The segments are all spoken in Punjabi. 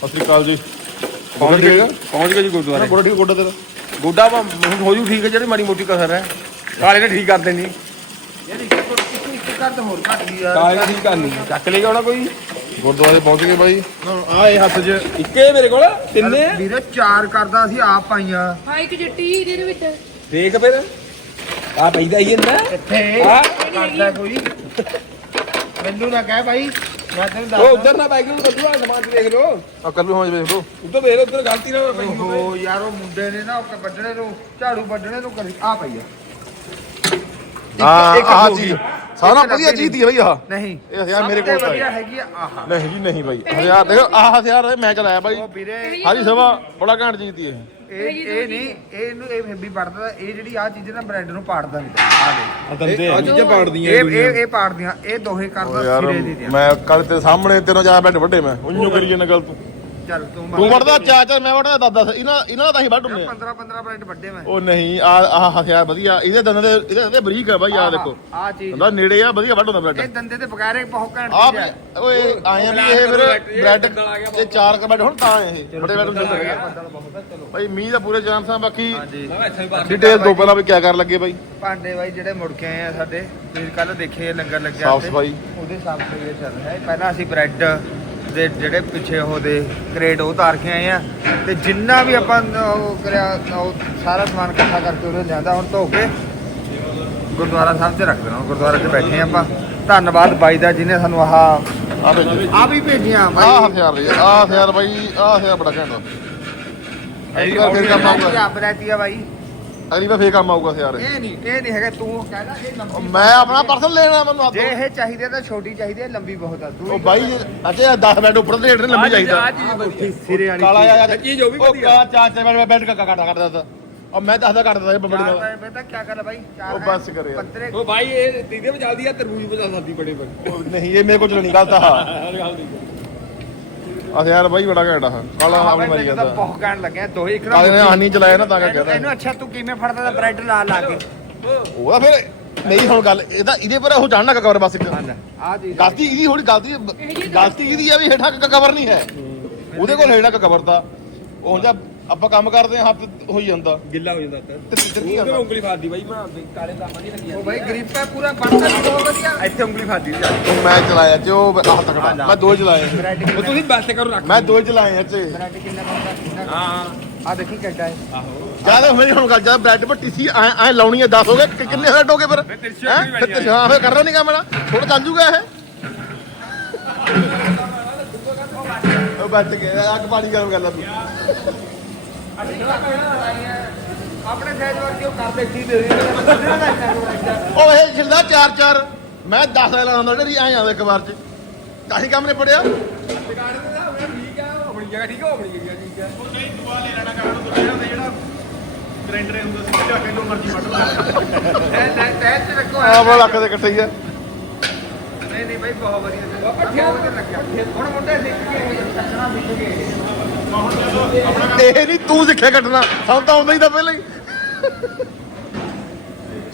ਸਤਿ ਸ਼੍ਰੀ ਅਕਾਲ ਜੀ। ਪਹੁੰਚ ਗਏ ਪਹੁੰਚ ਗਏ ਜੀ ਗੁਰਦੁਆਰੇ। ਗੋਡਾ ਠੀਕ ਗੋਡਾ ਤੇਰਾ। ਗੋਡਾ ਵਾ ਹੁਣ ਹੋ ਜੂ ਠੀਕ ਹੈ ਜਿਹੜੀ ਮਾੜੀ ਮੋਟੀ ਕਸਰ ਹੈ। ਕਾਲੇ ਨੇ ਠੀਕ ਕਰ ਦੇਣੀ ਯਾਰ ਇੱਕ ਇੱਕ ਕਰ ਤਾਂ ਹੋਰ ਘੱਟ ਗਈ ਯਾਰ। ਕਾਲੇ ਠੀਕ ਕਰਨੀ ਚੱਕ ਲੇਗਾ ਹੁਣ ਕੋਈ? ਗੁਰਦੁਆਰੇ ਪਹੁੰਚ ਗਏ ਬਾਈ। ਆ ਇਹ ਹੱਥ 'ਚ। ਇੱਕੇ ਮੇਰੇ ਕੋਲ ਤਿੰਨੇ? ਵੀਰੇ ਚਾਰ ਕਰਦਾ ਸੀ ਆਪ ਪਾਈਆਂ। ਹਾਂ ਇੱਕ ਜੱਟੀ ਇਹਦੇ ਵਿੱਚ। ਦੇਖ ਫਿਰ। ਆ ਪੈਂਦਾ ਹੀ ਜਾਂਦਾ ਇੱਥੇ। ਹਾਂ। ਕਰਦਾ ਕੋਈ। ਮੈਨੂੰ ਨਾ ਕਹਿ ਭਾਈ ਮੈਂ ਤੈਨੂੰ ਉਹ ਉਧਰ ਨਾ ਬਾਈਕ ਨੂੰ ਕੱਢੂਆ ਸਮਾਨ ਚ ਦੇਖ ਲਓ। ਆ ਕੱਲ ਹੋਂ ਵੇਖ ਲੋ ਉਧਰ ਵੇਖ ਲਓ ਉਧਰ ਗਲਤੀ ਨਾ ਪਈ ਓਹੋ ਯਾਰ ਉਹ ਮੁੰਡੇ ਨੇ ਨਾ ਉਹ ਵੱਢਣੇ ਨੂੰ ਝਾੜੂ ਵੱਢਣੇ ਨੂੰ ਕਰੀ। ਆ ਪਈ ਆ। ਆ ਆ ਗਈ। ਸਾਰਾ ਵਧੀਆ ਚੀਜ਼ ਦੀ ਹੈ ਬਈ ਆਹ। ਨਹੀਂ। ਇਹ ਹਥਿਆਰ ਮੇਰੇ ਕੋਲ ਤੋਂ ਤਾਂ ਵਧੀਆ ਹੈ। ਹੈਗੀ ਆ ਆਹ। ਨਹੀਂ ਜੀ ਨਹੀਂ ਬਾਈ। ਹਥਿਆਰ ਦੇਖੋ ਆਹ ਹਥਿਆਰ ਮੈਂ ਚਲਾਇਆ ਬਾਈ। ਸਾਰੀ ਸਭਾ ਬੜਾ ਘੈਂਟ ਚੀਜ਼ ਦੀ ਇਹ। ਇਹ ਇਹ ਨਹੀਂ ਇਹਨੂੰ ਇਹ ਫਿਰ ਵੀ ਪੜਦਾ ਇਹ ਜਿਹੜੀ ਆ ਚੀਜ਼ ਨਾ ਬ੍ਰੈਡ ਨੂੰ ਪਾੜਦਾ ਨਹੀਂ ਆ ਦੇ ਆ ਚੀਜ਼ਾਂ ਪਾੜਦੀਆਂ ਇਹ ਇਹ ਇਹ ਪਾੜਦੀਆਂ ਇਹ ਦੋਹੇ ਕਰਦਾ ਯਾਰ ਸਿਰੇ ਦੀ ਦੀਆਂ। ਮੈਂ ਕੱਲ ਤੇਰੇ ਸਾਹਮਣੇ ਤੇਰੋਂ ਜ਼ਿਆਦਾ ਬੈਠ ਵੱਡੇ ਮੈਂ। ਉਹਨੂੰ ਕਰੀ ਜਾਂਦਾ ਗੱਲ ਤੂੰ? ਚੱਲ ਤੂੰ ਤੂੰ ਵੜਦਾ ਚਾਚਾ ਮੈਂ ਵੜਦਾ ਦਾਦਾ ਇਹਨਾਂ ਇਹਨਾਂ ਦਾ ਤਾਂ ਹੀ ਵੱਢ ਹੁੰਦੇ ਆ 15 15 ਬ੍ਰੈਡ ਵੱਡੇ ਮੈਂ। ਉਹ ਨਹੀਂ ਆ ਆਹ ਹਥਿਆਰ ਵਧੀਆ ਇਹਦੇ ਦੰਦ ਦੇ ਇਹਦੇ ਦੰਦ ਬਰੀਕ ਆ ਬਾਈ ਆ ਦੇਖੋ। ਆ ਚੀਜ਼। ਹੁੰਦਾ ਨੇੜੇ ਆ ਵਧੀਆ ਵੱਢ ਹੁੰਦਾ ਇਹ ਬ੍ਰੈਡ ਦੰਦੇ ਤੇ ਬਗੈਰੇ ਬਹੁਤ ਘੈਂਟ ਆ ਚੀਜ਼ ਹੈ ਓਏ ਆਏ ਆ ਵੀ ਇਹ ਫਿਰ ਬ੍ਰੈਡ ਇਹ ਚਾਰ ਕ ਬੈਡ ਹੁਣ ਤਾਂ ਇਹ ਬੜੇ ਬੈਡ ਹੁੰਦੇ ਬਾਈ ਮੀਂਹ ਦਾ ਪੂਰੇ ਚਾਂਸ ਆ ਬਾਕੀ ਬਾਹਰ ਡਿਟੇਲ ਤੋਂ ਪਹਿਲਾਂ ਵੀ ਕਿਆ ਕਰਨ ਲੱਗੇ ਬਾਈ। ਭਾਂਡੇ ਬਾਈ ਜਿਹੜੇ ਮੁੜ ਕੇ ਆਏ ਆ ਸਾਡੇ ਤੁਸੀਂ ਕੱਲ ਦੇਖੇ ਲੰਗਰ ਲੱਗਿਆ ਸਾਫ਼ ਉੱਥੇ। ਸਫ਼ਾਈ। ਉਹਦੇ ਸਾਫ਼ ਸਫ਼ਾਈ ਚੱਲ ਰਿਹਾ ਹੈ। ਪਹਿਲਾਂ ਅਸੀਂ ਬ੍ਰੈਡ ਦੇ ਜਿਹੜੇ ਪਿੱਛੇ ਉਹਦੇ ਕ੍ਰੇਟ ਉਹ ਉਤਾਰ ਕੇ ਆਏ ਆ। ਤੇ ਜਿੰਨਾ ਵੀ ਆਪਾਂ ਉਹ ਕਰਿਆ ਉਹ ਸਾਰਾ ਸਮਾਨ ਇਕੱਠਾ ਕਰਕੇ ਉਹਦੇ ਲਿਆਂਦਾ ਹੁਣ ਧੋ ਕੇ ਗੁਰਦੁਆਰਾ ਸਾਹਿਬ 'ਚ ਰੱਖ ਦੇਣਾ ਗੁਰਦੁਆਰੇ 'ਚ ਬੈਠੇ ਆਪਾਂ। ਧੰਨਵਾਦ ਬਾਈ ਦਾ ਜਿਹਨੇ ਸਾਨੂੰ ਆਹ ਆ ਵੀ ਭੇਜੀਆਂ ਬਾਈ। ਹਥਿਆਰ ਲਈ ਆ ਹਥਿਆਰ ਬਾਈ ਆ ਹਥਿਆਰ ਬੜਾ ਘੈਂਟ ਆ। ਅਗਲੀ ਵਾਰ ਫੇਰ ਆਊਗਾ ਬਰੈਤੀ ਆ ਬਾਈ। ਅਗਲੀ ਵਾਰ ਫੇਰ ਕੰਮ ਆਊਗਾ ਹਥਿਆਰ ਇਹ। ਨਹੀਂ ਇਹ ਨਹੀਂ ਹੈਗਾ ਤੂੰ ਕਹਿੰਦਾ ਇਹ ਲੰਬੀ ਮੈਂ ਆਪਣਾ ਪਰਸਨ ਲੈਣਾ ਮੈਨੂੰ ਆਪ ਜੇ ਇਹ ਚਾਹੀਦੀ ਹੈ ਤਾਂ ਛੋਟੀ ਚਾਹੀਦੀ ਹੈ ਲੰਬੀ ਬਹੁਤ ਆ ਤੂੰ ਉਹ ਬਾਈ ਅਜੇ 10 ਬੈਡ ਉੱਪਰ ਦੇ ਢੇਡ ਲੰਬੀ ਚਾਹੀਦਾ। ਸਿਰੇ ਵਾਲੀ ਕਾਲਾ ਆ ਇਹ ਚੀਜ਼ ਉਹ ਵੀ ਵਧੀਆ। ਕਾ ਚਾਰ ਚਾਰ ਬੈਡ ਬੈਡ ਕੱਟਾ ਕੱਟਦਾ ਕੱਟਦਾ ਔਰ ਮੈਂ ਦੱਸਦਾ ਕੱਟਦਾ ਇਹ ਬੰਬੜੀ ਚਾਰ ਨਾਲ। ਮੈਂ ਤਾਂ ਕੀ ਕਰ ਬਾਈ? ਚਾਰ ਉਹ ਬਸ ਕਰੇ ਯਾਰ। ਉਹ ਭਾਈ ਇਹ ਦੀਦੇ ਵਿੱਚ ਚੱਲਦੀ ਆ ਤਰਬੂਜ ਵਿੱਚ ਚੱਲਦੀ ਬੜੇ ਬੜੇ। ਉਹ ਨਹੀਂ ਇਹ ਮੇਰੇ ਕੋਲ ਚਲਣੀ ਗਲਤ ਆ। ਹਥਿਆਰ ਬਾਈ ਬੜਾ ਘੈਂਟ ਆ। ਕਾਲਾ ਆਪਣੀ ਮਾਰੀ ਜਾਂਦਾ। ਬਹੁਤ ਕਹਿਣ ਲੱਗਿਆ ਦੋਹੇ ਇੱਕ ਕਾਲੇ ਨੇ ਆਨੀ ਚਲਾਇਆ ਨਾ ਤਾਂ ਕਰਕੇ ਇਹਨੂੰ- ਇਹਨੂੰ ਅੱਛਾ ਤੂੰ ਕਿਵੇਂ ਫੜਦਾ ਤਾਂ ਬ੍ਰੈਡ ਲਾ ਲਾ ਕੇ। ਉਹਦਾ ਫਿਰ ਨਹੀਂ ਹੁਣ ਗੱਲ ਇਹਦਾ ਇਹਦੇ ਪਰ ਉਹ ਜਾਣਨਾ ਕਵਰ ਬਸ ਇੱਕ। ਆ। ਜੀ ਗਲਤੀ ਇਹਦੀ ਥੋੜੀ ਗਲਤੀ ਗਲਤੀ ਇਹਦੀ ਆ ਵੀ ਹੇਠਾਂ ਕਵਰ ਨਹੀਂ ਹੈ। ਉਹਦੇ ਕੋਲ ਹੇਠਾਂ ਕਵਰ ਤਾਂ। ਉਹ ਜਾਂ ਆਪਾਂ ਕੰਮ ਕਰਦੇ ਹਾਂ ਹੱਥ ਹੋਈ ਜਾਂਦਾ। ਗਿੱਲਾ ਹੋ ਜਾਂਦਾ ਤਾਂ ਤੇ ਸਿੱਧਰ ਕੀ ਕਰਦਾ ਉਂਗਲੀ ਫਾਦੀ ਬਾਈ ਮੈਂ ਕਾਲੇ ਦਾ ਨਹੀਂ ਲੱਗੀ ਉਹ ਬਾਈ ਗਰੀਬ ਹੈ ਪੂਰਾ ਬਣਦਾ ਵੀ ਬਹੁਤ ਵਧੀਆ। ਇੱਥੇ ਉਂਗਲੀ ਫਾਦੀ ਜਾ ਉਹ ਮੈਂ ਚਲਾਇਆ ਜੋ ਆਹ ਤਕੜਾ ਮੈਂ ਦੋ ਚਲਾਏ ਬ੍ਰੈਡ ਉਹ ਤੁਸੀਂ ਬਸ ਕਰੋ ਰੱਖ ਮੈਂ ਦੋ ਚਲਾਏ ਚ ਬ੍ਰੈਡ ਕਿੰਨਾ ਹਾਂ। ਆ ਦੇਖੀ ਕਿੱਡਾ ਹੈ। ਆਹੋ। ਜ਼ਿਆਦਾ ਹੋਈ ਹੁਣ ਗੱਲ ਜਦ ਬ੍ਰੈਡ ਭੱਟੀ ਸੀ ਐ ਐ ਲਾਉਣੀ ਐ 10 ਹੋ ਗਏ। ਕਿ- ਕਿੰਨੇ ਹੱਟ ਹੋ ਗਏ ਫਿਰ? ਫਿਰ ਤਿਰਛੀ? ਵੀ ਫਿਰ ਕਰਨਾ ਨਹੀਂ ਕੰਮ ਨਾ ਥੋੜਾ ਚੱਲ ਜੂਗਾ ਇਹ। ਉਹ ਬੱਟ ਗਿਆ ਅੱਗ ਪਾਣੀ ਗਰਮ ਕਰ ਲਾ ਤੂੰ। ਆਪਣੇ ਸਾਈਜ਼ ਵਰਗੀ ਉਹ ਕਰ ਦੇਖੀ ਦੇ ਰਹੀ ਉਹ ਇਹ ਛਿਲਦਾ ਚਾਰ ਚਾਰ। ਮੈਂ 10 ਲੈ ਲਾਉਂਦਾ ਜਿਹੜੀ ਐ ਆਉਂਦਾ ਇੱਕ ਵਾਰ ਚ। ਕਾਹੀ ਕੰਮ ਨੇ ਪੜਿਆ ਟਿਕਾਣੇ ਤੇ ਨਾ ਹੋਣਾ ਠੀਕ ਆ ਆਪਣੀ ਜਗ੍ਹਾ ਠੀਕ ਆ ਆਪਣੀ ਜਗ੍ਹਾ ਠੀਕ ਆ। ਤੈਨ ਤੇ ਰੱਖੋ ਆ ਬੜਾ ਲੱਖ ਦੇ ਇਕੱਠੇ ਹੀ ਆ। ਨਹੀਂ ਨਹੀਂ ਬਾਈ ਬਹੁਤ ਵਧੀਆ। ਸੀ ਬਹੁਤ ਵਧੀਆ ਲੱਗਿਆ। ਹੁਣ ਮੁੰਡੇ ਸਿੱਖ ਗਏ ਚੱਕਣਾ ਸਿੱਖ ਗਏ ਇਹ ਨਹੀਂ ਤੂੰ ਸਿੱਖਿਆ ਕੱਟਣਾ ਸਾਨੂੰ ਤਾਂ ਆਉਂਦਾ ਹੀ ਤਾਂ ਪਹਿਲਾਂ ਹੀ।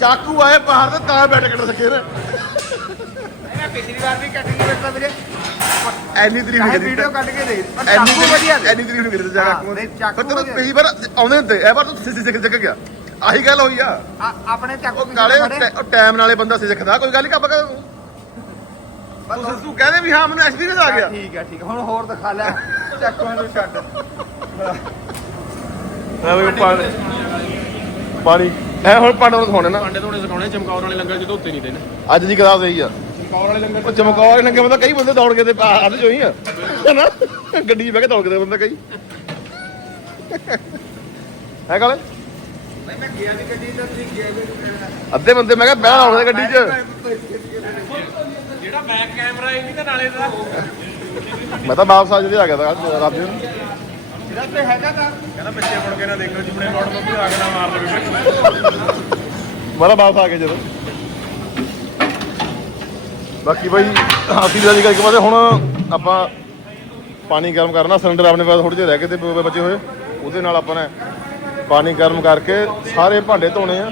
ਚਾਕੂ ਆਏ ਬਾਹਰ ਤੇ ਤਾਂ ਬੈਠ ਕੱਟ ਸਕੇ ਨੇ ਮੈਂ ਪਿਛਲੀ ਵਾਰ ਵੀ ਕੱਟ ਕੇ ਬੈਠਾ ਵੀਰੇ। ਐਨੀ ਕਾਹੇ ਕਰੀ ਵੀਡੀਓ ਕੱਟ ਕੇ ਦੇ ਐਨੀ ਚਾਕੂ ਵਧੀਆ ਐਨੀ ਤਰੀਫ ਕਰੀ ਜਾ ਹਾਂ, ਨਹੀਂ, ਚਾਕੂ ਪਰ। ਪਿਛਲੀ ਵਾਰ ਆਉਂਦੇ ਹੁੰਦੇ ਇਹ ਵਾਰ ਤੂੰ ਸਿੱਖ ਸਿੱਖ ਸਿੱਖ ਗਿਆ। ਆਹੀ ਗੱਲ ਹੋਈ ਆ। ਆ- ਆਪਣੇ ਚਾਕੂ ਉਹ ਕਾਲੇ ਉਹ ਟਾਈਮ ਨਾਲੇ ਬੰਦਾ ਸਿੱਖਦਾ ਕੋਈ ਗੱਲ ਨਹੀਂ ਕੱਪ ਤੂੰ ਤੂੰ ਕਹਿੰਦੇ ਵੀ ਹਾਂ ਮੈਨੂੰ ਐਕਸਪੀਰੀਅੰਸ ਆ ਗਿਆ। ਠੀਕ ਹੈ ਠੀਕ ਹੈ ਹੁਣ ਹੋਰ ਦਿਖਾ ਲੈ। ਚਾਕੂਆਂ ਨੂੰ ਛੱਡ। ਹਾਂ ਵੀ ਪਾਣੀ ਪਾਣੀ ਐ ਹੁਣ ਪਾਣੀ ਨੂੰ ਦਿਖਾਉਣੇ ਨਾ। ਭਾਂਡੇ ਧੋਣੇ ਸਿਖਾਉਣੇ ਚਮਕੌਰ ਵਾਲੇ ਲੰਗਰ ਜਦੋਂ ਉੱਤੇ ਨਹੀਂ ਦੇਣ। ਅੱਜ ਦੀ ਕਲਾਸ ਇਹੀ ਆ। ਚਮਕੌਰ ਵਾਲੇ ਲੰਗਰ ਉਹ ਚਮਕੌਰ ਲੰਗੇ ਬੰਦਾ ਕਈ ਬੰਦੇ ਦੌੜ ਕੇ ਤੇ ਅੱਧ ਚੋਂ ਹੀ ਆ। ਹਨਾ ਗੱਡੀ 'ਚ ਬਹਿ ਕੇ ਦੌੜ ਕੇ ਤੇ ਬੰਦਾ ਕਈ ਹੈ ਕਾਲੇ? ਨਹੀਂ ਮੈਂ ਗਿਆ ਨਹੀਂ ਗੱਡੀ ਤਾਂ ਤੁਸੀਂ ਗਿਆ ਵੀ ਅੱਧੇ ਬੰਦੇ ਮੈਂ ਕਿਹਾ ਬਹਿਣਾ ਹੋਣਾ ਗੱਡੀ 'ਚ। ਬੈਕ ਕੈਮਰਾ ਇਹ ਵੀ ਤਾਂ ਨਾਲੇ ਦਾ ਮੈਂ ਤਾਂ ਵਾਪਸ ਆ ਜਦੇ ਆ ਗਿਆ ਤਾਂ ਰਾਤ ਨੂੰ ਜਿਹੜਾ ਤੇ ਹੈਗਾ ਤਾਂ। ਕਹਿੰਦਾ ਬੱਚੇ ਮੁੜ ਕੇ ਨਾ ਦੇਖੋ ਜਿਵੇਂ ਰੋਡ ਤੋਂ ਵੀ ਅਗਲਾ ਮਾਰ ਲਵੇ ਮੈਂ ਤਾਂ ਵਾਪਸ ਆ ਗਿਆ ਜਦੋਂ। ਬਾਕੀ ਬਾਈ ਹਾਸੀ ਦਾ ਗੱਲ ਕਿ ਹੁਣ ਆਪਾਂ ਪਾਣੀ ਗਰਮ ਕਰਨਾ ਸਿਲੰਡਰ ਆਪਣੇ ਪਾਸ ਥੋੜੇ ਜਿਹੇ ਰਹਿ ਗਏ ਤੇ ਬਚੇ ਹੋਏ। ਉਹਦੇ ਨਾਲ ਆਪਾਂ ਨੇ ਪਾਣੀ ਗਰਮ ਕਰਕੇ ਸਾਰੇ ਭਾਂਡੇ ਧੋਣੇ ਆ।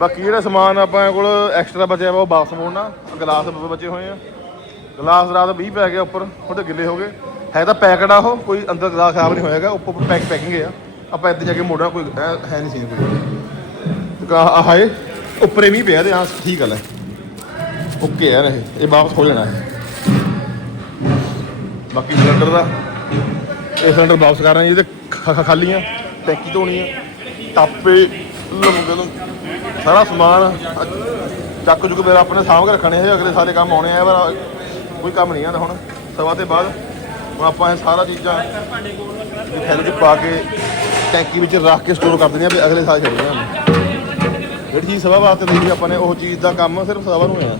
ਬਾਕੀ ਜਿਹੜਾ ਸਮਾਨ ਆਪਾਂ ਕੋਲ ਐਕਸਟਰਾ ਬਚਿਆ ਵਾ ਉਹ ਵਾਪਸ ਮੋੜਨਾ ਗਲਾਸ ਬਚੇ ਹੋਏ ਆ। ਗਲਾਸ ਰਾਤ 20 ਪੈ ਗਿਆ ਉੱਪਰ ਥੋੜੇ ਗਿੱਲੇ ਹੋ ਗਏ। ਹੈ ਤਾਂ ਪੈਕਡ ਆ ਉਹ, ਕੋਈ ਅੰਦਰ ਗਲਾਸ ਖਰਾਬ ਨਹੀਂ ਹੋਏਗਾ ਉੱਪਰ ਉੱਪਰ ਪੈਕ ਪੈਕਿੰਗ ਹੈ ਆ। ਆਪਾਂ ਇੱਥੇ ਜਾ ਕੇ ਮੋੜਨਾ, ਕੋਈ ਹੈ ਨਹੀਂ ਸੀ ਕੋਈ। ਆਹ ਹਾਏ ਉੱਪਰੇ ਵੀ ਪਿਆ ਤੇ ਹਾਂ ਠੀਕ ਗੱਲ ਹੈ ਓਕੇ ਯਾਰ ਇਹ ਇਹ ਵਾਪਸ ਹੋ ਲੈਣਾ ਹੈ ਬਾਕੀ ਸਿਲੰਡਰ ਦਾ, ਇਹ ਸਿਲੰਡਰ ਵਾਪਸ ਕਰ ਰਹੇ ਹਾਂ ਇਹਦੇ ਖਾਲੀ ਆ ਟੈਂਕੀ ਧੋਣੀ ਆ। ਟਾਪੇ ਲੰਗੇ ਨੂੰ ਸਾਰਾ ਸਮਾਨ ਚੱਕ ਚੁੱਕ ਮੇਰਾ ਆਪਣੇ ਸਾਂਭ ਕੇ ਰੱਖਣੇ ਹੈ ਅਗਲੇ ਸਾਰੇ ਕੰਮ ਆਉਣੇ ਆ ਪਰ ਕੋਈ ਕੰਮ ਨਹੀਂ ਆਂਦਾ ਹੁਣ ਸਵਾ ਤੇ ਬਾਅਦ। ਹੁਣ ਆਪਾਂ ਇਹ ਸਾਰਾ ਚੀਜ਼ਾਂ ਵੀ ਥੈਲੇ 'ਚ ਪਾ ਕੇ ਟੈਂਕੀ ਵਿੱਚ ਰੱਖ ਕੇ ਸਟੋਰ ਕਰ ਦੇਣੀਆਂ ਵੀ ਅਗਲੇ ਸਾਲ ਚੱਲਣੀਆਂ ਹਨ ਜਿਹੜੀ ਚੀਜ਼ ਸਵਾ ਵਾਸਤੇ ਸੀ ਆਪਾਂ ਨੇ ਉਹ ਚੀਜ਼ ਦਾ ਕੰਮ ਸਿਰਫ ਸਵਾ ਨੂੰ ਹੋਇਆ।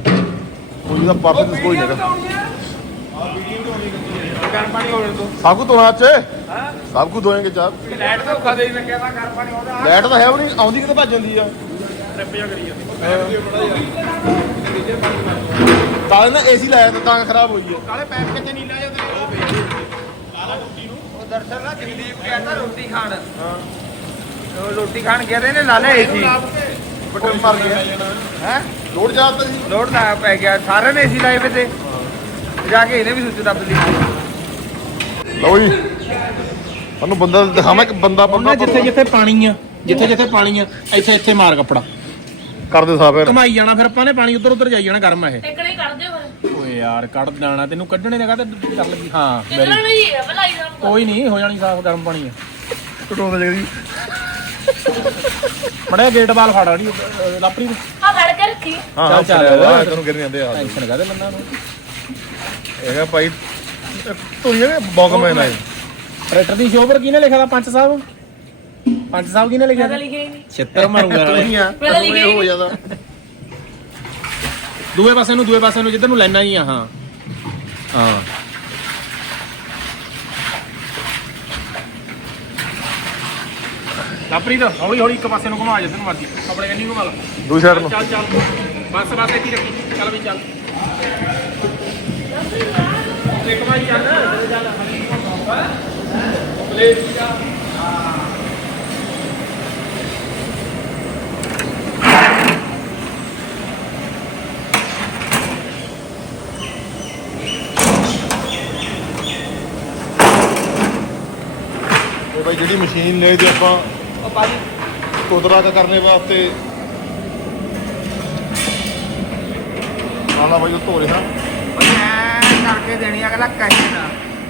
ਕੋਈ ਦਾ ਪਰਪਸ ਕੋਈ ਨਹੀਂ ਹੈਗਾ। ਗਰਮ ਪਾਣੀ ਹੋਣ ਤੋਂ ਸਭ ਕੁ ਧੋਣਾ ਅੱਛੇ ਸਭ ਕੁ ਧੋਏਂਗੇ ਚਾਹ। ਲਾਈਟ ਤਾਂ ਖਾ ਦੇ ਕਹਿੰਦਾ ਗਰਮ ਪਾਣੀ ਆਉਂਦਾ ਲਾਈਟ ਤਾਂ ਹੈ ਉਹ ਨਹੀਂ ਆਉਂਦੀ ਕਿਤੇ ਭੱਜ ਜਾਂਦੀ ਆ। ਟ੍ਰਿਪ ਜਾ ਕਰੀ ਜਾਂਦੀ। ਤਾਂ ਨਾ ਏਸੀ ਲਾਇਆ ਤਾਂ ਤਾਂ ਖਰਾਬ ਹੋਈ ਹੈ ਕਾਲੇ ਪੈਪ ਕਿੱਥੇ ਨੀਲਾ ਜਿਹਾ ਤੇ ਉਹ ਪਿਆ ਉਹ ਦਰਸ਼ਨ ਨਾ ਜਗਦੀਪ ਗਿਆ ਤਾਂ ਰੋਟੀ ਖਾਣ। ਉਹ ਰੋਟੀ ਖਾਣ ਗਿਆ ਤੇ ਇਹਨੇ ਲਾ ਲਿਆ ਏਸੀ ਬਟਨ ਮਰ ਗਿਆ। ਹੈ? ਲੋਡ ਜਾਤਾ ਸੀ। ਲੋਡ ਲਾਇਆ ਪੈ ਗਿਆ। ਸਾਰਿਆਂ ਨੇ ਏਸੀ ਲਾਏ ਵੇ ਤੇ। ਜਾ ਕੇ ਇਹਨੇ ਵੀ ਸੁੱਚ ਦੱਬ ਲਈ। ਲਓ ਜੀ। ਤੁਹਾਨੂੰ ਬੰਦਾ ਦਿਖਾਵਾਂ ਕਿ ਬੰਦਾ ਬੰਦਾ ਜਿੱਥੇ ਜਿੱਥੇ ਪਾਣੀ ਆ ਜਿੱਥੇ ਜਿੱਥੇ ਪਾਣੀ ਆ ਇੱਥੇ ਇੱਥੇ ਮਾਰ ਕੱਪੜਾ। ਕਰਦੇ ਸਾਫ਼ ਹੈ ਘਮਾਈ ਜਾਣਾ ਫਿਰ ਆਪਾਂ ਨੇ ਪਾਣੀ ਉਧਰ ਉਧਰ ਜਾਈ ਜਾਣਾ ਗਰਮ ਇਹ। ਟਿਕਣੇ ਕਰਦੇ ਫਿਰ। ਓਏ ਯਾਰ ਕੱਢ ਜਾਣਾ ਤੈਨੂੰ ਕੱਢਣੇ ਜਗ੍ਹਾ ਤੇ ਕਰ ਲੱਗੀ ਹਾਂ ਟਿਕਣ ਹੈ ਭਲਾਈ ਦਾ ਕੋਈ ਨਹੀਂ ਹੋ ਜਾਣੀ ਸਾਫ਼ ਗਰਮ ਪਾਣੀ ਆ। ਟਟੋਦਾ ਜਗਦੀ ਮੜਿਆ ਗੇਟ ਬਾਲ ਫੜ ਆੜੀ ਲਾਪਰੀ ਨੂੰ। ਆ ਫੜ ਕੇ ਰੱਖੀ। ਹਾਂ ਚੱਲ, ਚੱਲ। ਹਾਂ ਤੈਨੂੰ ਗਿਰ ਜਾਂਦੇ ਆ। ਟੈਨਸ਼ਨ ਕਾਦੇ ਮੰਨਾ ਨੂੰ ਹੈਗਾ ਭਾਈ ਧੋਈਏ ਨੇ ਬੌਗਮੈਨ ਆਏ ਟਰੈਕਟਰ ਦੀ ਸ਼ੋਅ ਪਰ ਕਿਹਨੇ ਲਿਖਿਆ ਦਾ ਪੰਚ ਸਾਹਿਬ ਪੰਚ ਸਾਹਿਬ ਕਿਹਨੇ ਲਿਖਿਆ? ਲਿਖਿਆ ਹੀ ਨਹੀਂ। ਛਿੱਤਰ ਮਾਰੂੰਗਾ ਆ ਪਹਿਲਾਂ ਲਿਖਿਆ ਹੀ ਹੋ ਨਹੀਂ। ਜਾਂਦਾ। ਦੂਏ ਪਾਸੇ ਨੂੰ ਦੂਏ ਪਾਸੇ ਨੂੰ ਜਿੱਧਰ ਨੂੰ ਲੈਣਾ ਹੀ ਆ ਹਾਂ। ਹਾਂ। ਲਾਪਰੀ ਦਾ ਹੌਲੀ ਹੌਲੀ ਇੱਕ ਪਾਸੇ ਨੂੰ ਘੁਮਾ ਜਿੱਧਰ ਨੂੰ ਮਰਜ਼ੀ ਆਪਣੇ ਕੰਨੀ ਘੁਮਾ ਲਾ। ਦੂਜੀ ਸਾਈਡ ਨੂੰ। ਚੱਲ ਚੱਲ। ਬਸ ਬਸ ਇੱਥੇ ਹੀ ਰੱਖੀ। ਚੱਲ ਵੀ ਚੱਲ। ਇੱਕ ਵਾਰੀ ਚੱਲ। ਚੱਲ ਇਹ ਭਾਈ ਜਿਹੜੀ ਮਸ਼ੀਨ ਲਈ ਤੇ ਆਪਾਂ ਉਹ ਬਾਜੀ ਕੋਦਰਾ ਦਾ ਕਰਨੇ ਵਾਸਤੇ। ਆਲਾ ਭਾਈ ਉਹ ਧੋ ਰਿਹਾ। ਮੈਂ ਕਰਕੇ ਦੇਣੀ ਅਗਲਾ ਕਹੇ ਨਾ।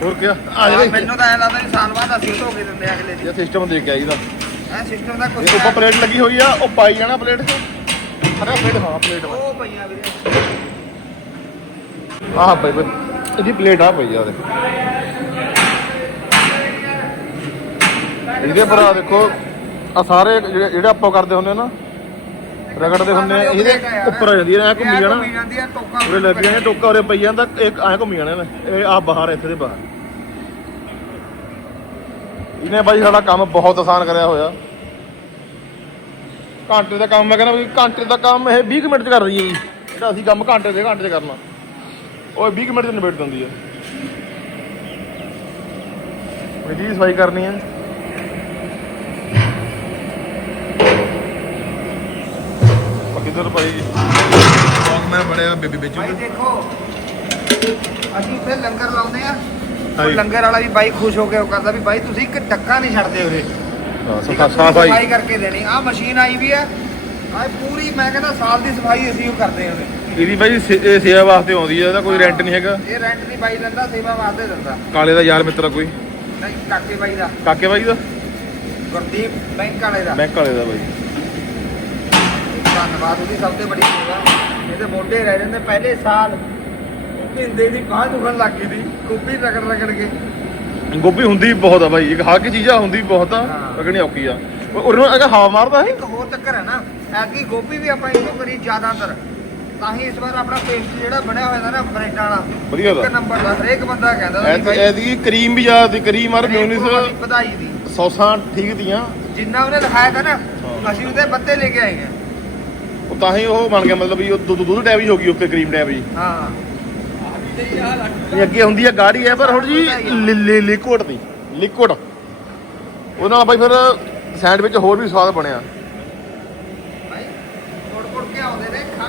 ਹੋਰ ਕੀ ਆ ਜਿਹੜੇ ਮੈਨੂੰ ਤਾਂ ਐਂ ਲੱਗਦਾ ਵੀ ਸਾਲ ਬਾਅਦ ਅਸੀਂ ਧੋ ਕੇ ਦਿੰਦੇ ਆ ਅਗਲੇ ਦੀ ਇਹ ਸਿਸਟਮ ਦੇਖ ਕੇ ਆਈਦਾ ਇਹ ਸਿਸਟਮ ਦਾ ਕੁਝ ਉੱਪਰ ਪਲੇਟ ਲੱਗੀ ਹੋਈ ਆ ਉਹ ਪਾਈ ਜਾਣਾ ਪਲੇਟ ਅਰੇ ਪਲੇਟ ਹਾਂ ਪਲੇਟ ਉਹ ਪਈਆਂ ਵੀਰੇ। ਆਹ ਭਾਈ ਇਹਦੀ ਪਲੇਟ ਆ ਪਈ ਆ ਉਹਦੇ। ਇਹਦੇ ਪਰ ਆ ਦੇਖੋ ਆ ਸਾਰੇ ਜਿਹੜੇ ਜਿਹੜੇ ਆਪਾਂ ਕਰਦੇ ਹੁੰਦੇ ਆ ਨਾ, ਰਗੜਦੇ ਹੁੰਦੇ ਆ, ਇਹਦੇ ਉੱਪਰ ਆ ਜਾਂਦੀ ਐ ਘੁੰਮੀ ਜਾਣਾ। ਘੁੰਮੀ ਜਾਂਦੀ ਆ ਟੋਕਾ ਉਰੇ ਲੱਗ ਜਾਣੇ ਟੋਕਾ ਉਰੇ ਪਈ ਜਾਂਦਾ, ਇੱਕ ਐ ਘੁੰਮੀ ਜਾਣਾ ਇਹਨੇ। ਇਹ ਆ ਬਾਹਰ ਇੱਥੇ ਦੇ ਬਾਹਰ। ਇਹਨੇ ਬਾਈ ਸਾਡਾ ਕੰਮ ਬਹੁਤ ਆਸਾਨ ਕਰਿਆ ਹੋਇਆ। ਘੰਟੇ ਦਾ ਕੰਮ, ਮੈਂ ਕਹਿੰਦਾ ਵੀ ਘੰਟੇ ਦਾ ਕੰਮ ਇਹ 20 ਕੁ ਮਿੰਟ ਚ ਕਰ ਰਹੀ ਹੈ ਜੀ। ਜਿਹੜਾ ਅਸੀਂ ਕੰਮ ਘੰਟੇ ਦੇ, ਘੰਟੇ ਚ ਕਰਨਾ। ਉਹ 20 ਕੁ ਮਿੰਟ ਚ ਨਿਬੇੜ ਦਿੰਦੀ ਹੈ। ਇਹਦੀ ਸਫ਼ਾਈ ਕਰਨੀ ਹੈ। ਕਿਧਰ ਭਾਈ? ਮੈਂ ਬੜੇ ਬੇਬੀ ਵੇਚੂ ਭਾਈ ਦੇਖੋ ਅਸੀਂ ਇੱਥੇ ਲੰਗਰ ਲਾਉਂਦੇ ਆ। ਉਹ ਹਾਂਜੀ। ਲੰਗਰ ਵਾਲਾ ਵੀ ਬਾਈ ਖੁਸ਼ ਹੋ ਕੇ ਉਹ ਕਹਿੰਦਾ ਵੀ ਬਾਈ ਤੁਸੀਂ ਇੱਕ ਟੱਕਾ ਨਹੀਂ ਛੱਡਦੇ ਉਰੇ। ਸਾਫ਼ ਸਾਫ਼ ਸਫ਼ਾਈ ਆਈ ਕਰਕੇ ਦੇਣੀ। ਆ ਮਸ਼ੀਨ ਆਈ ਵੀ ਆ ਆ ਪੂਰੀ ਮੈਂ ਕਹਿੰਦਾ ਸਾਲ ਦੀ ਸਫ਼ਾਈ ਅਸੀਂ ਉਹ ਕਰਦੇ ਹਾਂ ਉਰੇ। ਇਹਦੀ ਬਾਈ ਸੇ- ਇਹ ਸੇਵਾ ਵਾਸਤੇ ਆਉਂਦੀ ਹੈ ਇਹਦਾ ਕੋਈ ਰੈਂਟ ਨਹੀਂ ਹੈਗਾ। ਇਹ ਰੈਂਟ ਨਹੀਂ ਬਾਈ ਦਿੰਦਾ ਸੇਵਾ ਵਾਸਤੇ ਦਿੰਦਾ। ਕਾਲੇ ਦਾ ਯਾਰ ਮਿੱਤਰ ਆ ਕੋਈ। ਨਹੀਂ ਕਾਕੇ ਬਾਈ ਦਾ। ਕਾਕੇ ਬਾਈ ਦਾ? ਗੁਰਦੀਪ ਬੈਂਕ ਵਾਲੇ ਦਾ। ਬੈਂਕ ਵਾਲੇ ਦਾ ਬਾਈ। ਧੰਨਵਾਦ ਉਹਦੀ ਸਭ ਤੋਂ ਬੜੀ ਸੇਵਾ। ਇਹਦੇ ਮੋਢੇ ਰਹਿ ਜਾਂਦੇ ਪਹਿਲੇ ਸਾਲ ਪਿੰਦੇ ਦੀ ਬਾਹ ਦੁਖਣ ਲੱਗ ਗਈ ਦੀ ਕੁੱਪੀ ਰਗੜ ਰਗੜ ਕੇ। ਗੋਭੀ ਹੁੰਦੀ ਬਹੁਤ ਆ ਬਾਈ ਇੱਕ ਹੱਕ ਚੀਜ਼ਾਂ ਹੁੰਦੀ ਬਹੁਤ ਆ ਹਾਂ। ਲੱਗਣੀ ਔਖੀ ਆ। ਉਹ- ਉਹਨੂੰ ਅਗਰ ਹਵਾ ਮਾਰਦਾ ਹੈ ਇੱਕ ਹੋਰ ਚੱਕਰ ਹੈ ਨਾ ਐਤਕੀ ਗੋਭੀ ਵੀ ਆਪਾਂ ਇਹਨੂੰ ਕਰੀ ਜ਼ਿਆਦਾਤਰ। ਤਾਂ ਹੀ ਇਸ ਵਾਰ ਆਪਣਾ ਪੇਸਟ ਜਿਹੜਾ ਬਣਿਆ ਹੋਇਆ ਦਾ ਨਾ ਬ੍ਰੈਡਾਂ ਵਾਲਾ ਵਧੀਆ ਦਾ ਇੱਕ ਨੰਬਰ ਦਾ ਹਰੇਕ ਬੰਦਾ ਕਹਿੰਦਾ ਭਾਈ ਐਦੀ ਕਰੀਮ ਵੀ ਜ਼ਿਆਦਾ ਦੀ ਕਰੀਮ ਔਰ ਮਿਊਨਿਸ ਵਧਾਈ ਦੀ। ਸੌਸਾਂ ਠੀਕ ਦੀਆਂ। ਜਿੰਨਾ ਉਹਨੇ ਲਿਖਾਇਆ ਤਾ ਨਾ ਅਸੀਂ ਉਹਦੇ ਬੱਤੇ ਲੈ ਕੇ ਆਏ ਹਾਂ ਉਹ ਤਾਂ ਹੀ ਉਹ ਬਣ ਗਿਆ ਮਤਲਬ ਵੀ ਉਹ ਦੁੱਧ ਦੁੱਧ ਟੈਬ ਹੀ ਗਈ ਉੱਤੇ ਕਰੀਮ ਜੀ। ਹਾਂ। ਇਹ ਅੱਗੇ ਹੁੰਦੀ ਆ ਗਾੜੀ ਹੈ ਪਰ ਹੁਣ ਜੀ ਲਿਕੁਇਡ ਦੀ ਲਿਕੁਇਡ ਉਹਦੇ ਨਾਲ ਬਾਈ ਫਿਰ ਸੈਂਡਵਿਚ ਹੋਰ ਵੀ ਸਵਾਦ ਬਣਿਆ।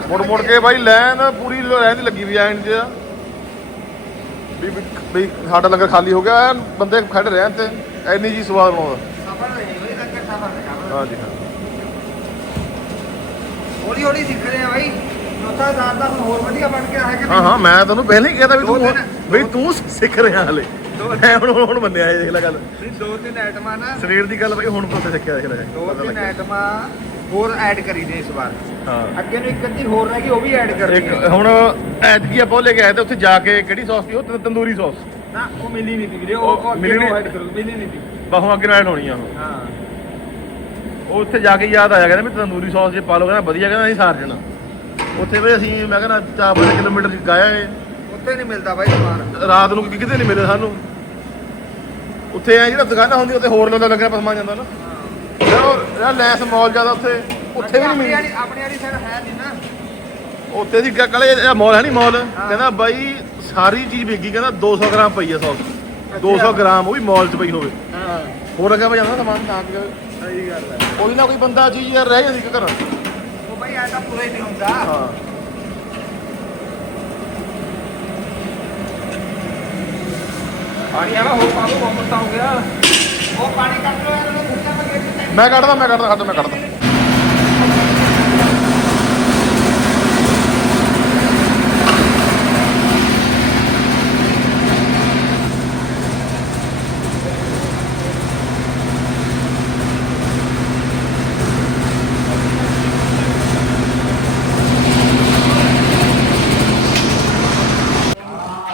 ਮੁੜ ਮੁੜ ਕੇ ਬਾਈ ਲੈਨ ਪੂਰੀ ਲੈਨ ਦੀ ਲੱਗੀ ਵੀ ਐਂਡ 'ਚ ਵੀ ਵੀ- ਸਾਡਾ ਲੰਗਰ ਖਾਲੀ ਹੋ ਗਿਆ ਬੰਦੇ ਖੜੇ ਰਹਿਣ ਤੇ ਐਨੀ ਜੀ ਸਵਾਦ ਬਣਾਉਂਦਾ। ਸਫਰ ਰਹੀ ਹੋਈ ਲੰਗਰ ਸਫਰ ਰਿਹਾ ਹਾਂਜੀ ਹਾਂ। ਹੌਲੀ ਹੌਲੀ ਸਿੱਖ ਰਹੇ ਆ ਬਾਈ। ਚੌਥਾ ਸਾਲ ਦਾ ਹੋਰ ਵਧੀਆ ਬਣ ਕੇ ਆਇਆ ਕਿ ਹਾਂ ਹਾਂ ਮੈਂ ਤੁਹਾਨੂੰ ਪਹਿਲਾਂ ਹੀ ਕਹਿਤਾ ਵੀ ਤੂੰ ਦਿਨ। ਵੀ ਤੂੰ ਸਿੱਖ ਰਿਹਾ ਹਲੇ। ਮੈਂ ਹੁਣ ਹੁਣ ਮੰਨਿਆ ਇਹ ਦੇਖ ਲੈ ਗੱਲ। ਨਹੀਂ ਦੋ ਤਿੰਨ ਆਈਟਮਾਂ ਨਾ ਸਰੀਰ ਦੀ ਗੱਲ ਬਈ ਹੁਣ ਪਤਾ ਸਿੱਖਿਆ ਦੇਖ ਲੈ ਦੋ ਤਿੰਨ। ਆਈਟਮਾਂ ਹੋਰ ਐਡ ਕਰੀ ਦੇ ਇਸ ਵਾਰ। ਹਾਂ। ਅੱਗੇ ਨੂੰ ਇੱਕ ਅੱਧੀ ਹੋਰ ਰਹਿ ਗਈ ਉਹ ਵੀ ਐਡ ਕਰਨੀ ਹੈ। ਹੁਣ ਐਤਕੀ ਆਪਾਂ ਉਹ ਲੈ ਕੇ ਆਏ ਤੇ ਉੱਥੇ ਜਾ ਕੇ ਕਿਹੜੀ ਸੌਸ ਸੀ ਉਹ ਤੰਦੂਰੀ ਸੌਸ ਨਾ ਉਹ ਮਿਲੀ ਨਹੀਂ ਤੀ ਵੀਰੇ ਉਹ ਮਿਲੀ? ਨਹੀਂ? ਕਰੋ ਮਿਲੀ ਨਹੀਂ ਤੀ ਬਾਹੋਂ ਅੱਗੇ ਨਾਲ ਹੋਣੀ ਆ ਉਹ। ਹਾਂ। ਉਹ ਉੱਥੇ ਜਾ ਕੇ ਯਾਦ ਆਇਆ ਕਹਿੰਦਾ ਵੀ ਤੰਦੂਰੀ ਸੌਸ ਜੇ ਪਾ ਲਓ ਕਹਿੰਦਾ ਵਧੀਆ ਕਹਿੰਦਾ ਅਸੀਂ ਸਾਰ ਜਾਣਾ। ਉੱਥੇ ਵੀ ਅਸੀਂ ਮੈਂ ਕਹਿੰਦਾ 4-5 ਕਿਲੋਮੀਟਰ ਗਾਇਆ ਏ ਉੱਥੇ ਨਹੀਂ ਮਿਲਦਾ ਬਾਈ ਸਮਾਨ। ਰਾਤ ਨੂੰ ਕਿਤੇ ਨਹੀਂ ਮਿਲੇ ਸਾਨੂੰ। ਉੱਥੇ ਐ ਜਿਹੜਾ ਦੁਕਾਨਾਂ ਹੁੰਦੀ ਉੱਥੇ ਹੋਰ ਲੋਲਾ ਲੱਗਣਾ ਪਸਮਾ ਜਾਂਦਾ ਨਾ। ਇਹ ਲੈਸ ਮੌਲ ਜ਼ਿਆਦਾ ਉੱਥੇ ਉੱਥੇ ਵੀ ਨਹੀਂ ਆਪਣੀ ਵਾਲੀ ਆਪਣੀ ਵਾਲੀ ਸਾਈਡ ਹੈ ਨਹੀਂ ਨਾ। ਉੱਥੇ ਦੀ ਕਲੇ ਇਹ ਮੌਲ ਹੈ ਨਹੀਂ ਮੌਲ। ਕਹਿੰਦਾ ਬਾਈ ਸਾਰੀ ਚੀਜ਼ ਵਿਕੀ ਕਹਿੰਦਾ 200 ਗ੍ਰਾਮ ਪਈ ਆ ਸੌਸ। 200 ਗ੍ਰਾਮ ਉਹ ਵੀ ਮੌਲ 'ਚ ਪਈ ਹੋਵੇ। ਹਾਂ। ਹੋਰ ਅੱਗੇ ਜਾਂਦਾ ਸਮਾਨ ਤਾਂ ਕਿ ਸਹੀ ਗੱਲ ਹੈ। ਕੋਈ ਨਾ ਕੋਈ ਬੰਦਾ ਚੀਜ਼ ਯਾਰ ਰਹਿ ਜਾਂਦੀ ਕਿ ਘਰ। ਉਹ ਬਾਈ ਐ ਤਾਂ ਪੂਰਾ ਹੀ ਨਹੀਂ ਹੁੰਦਾ। ਹਾਂ। ਪਾਣੀ ਆਵਾ ਹੋਰ ਪਾ ਦੋ ਬਹੁਤ ਹੋ ਗਿਆ। ਉਹ ਪਾਣੀ ਕੱਢ ਲੋ ਇਹਨਾਂ ਨੂੰ ਮੈਂ ਕੱਢਦਾ ਮੈਂ ਕੱਢਦਾ ਹੱਥ ਮੈਂ ਕੱਢਦਾ।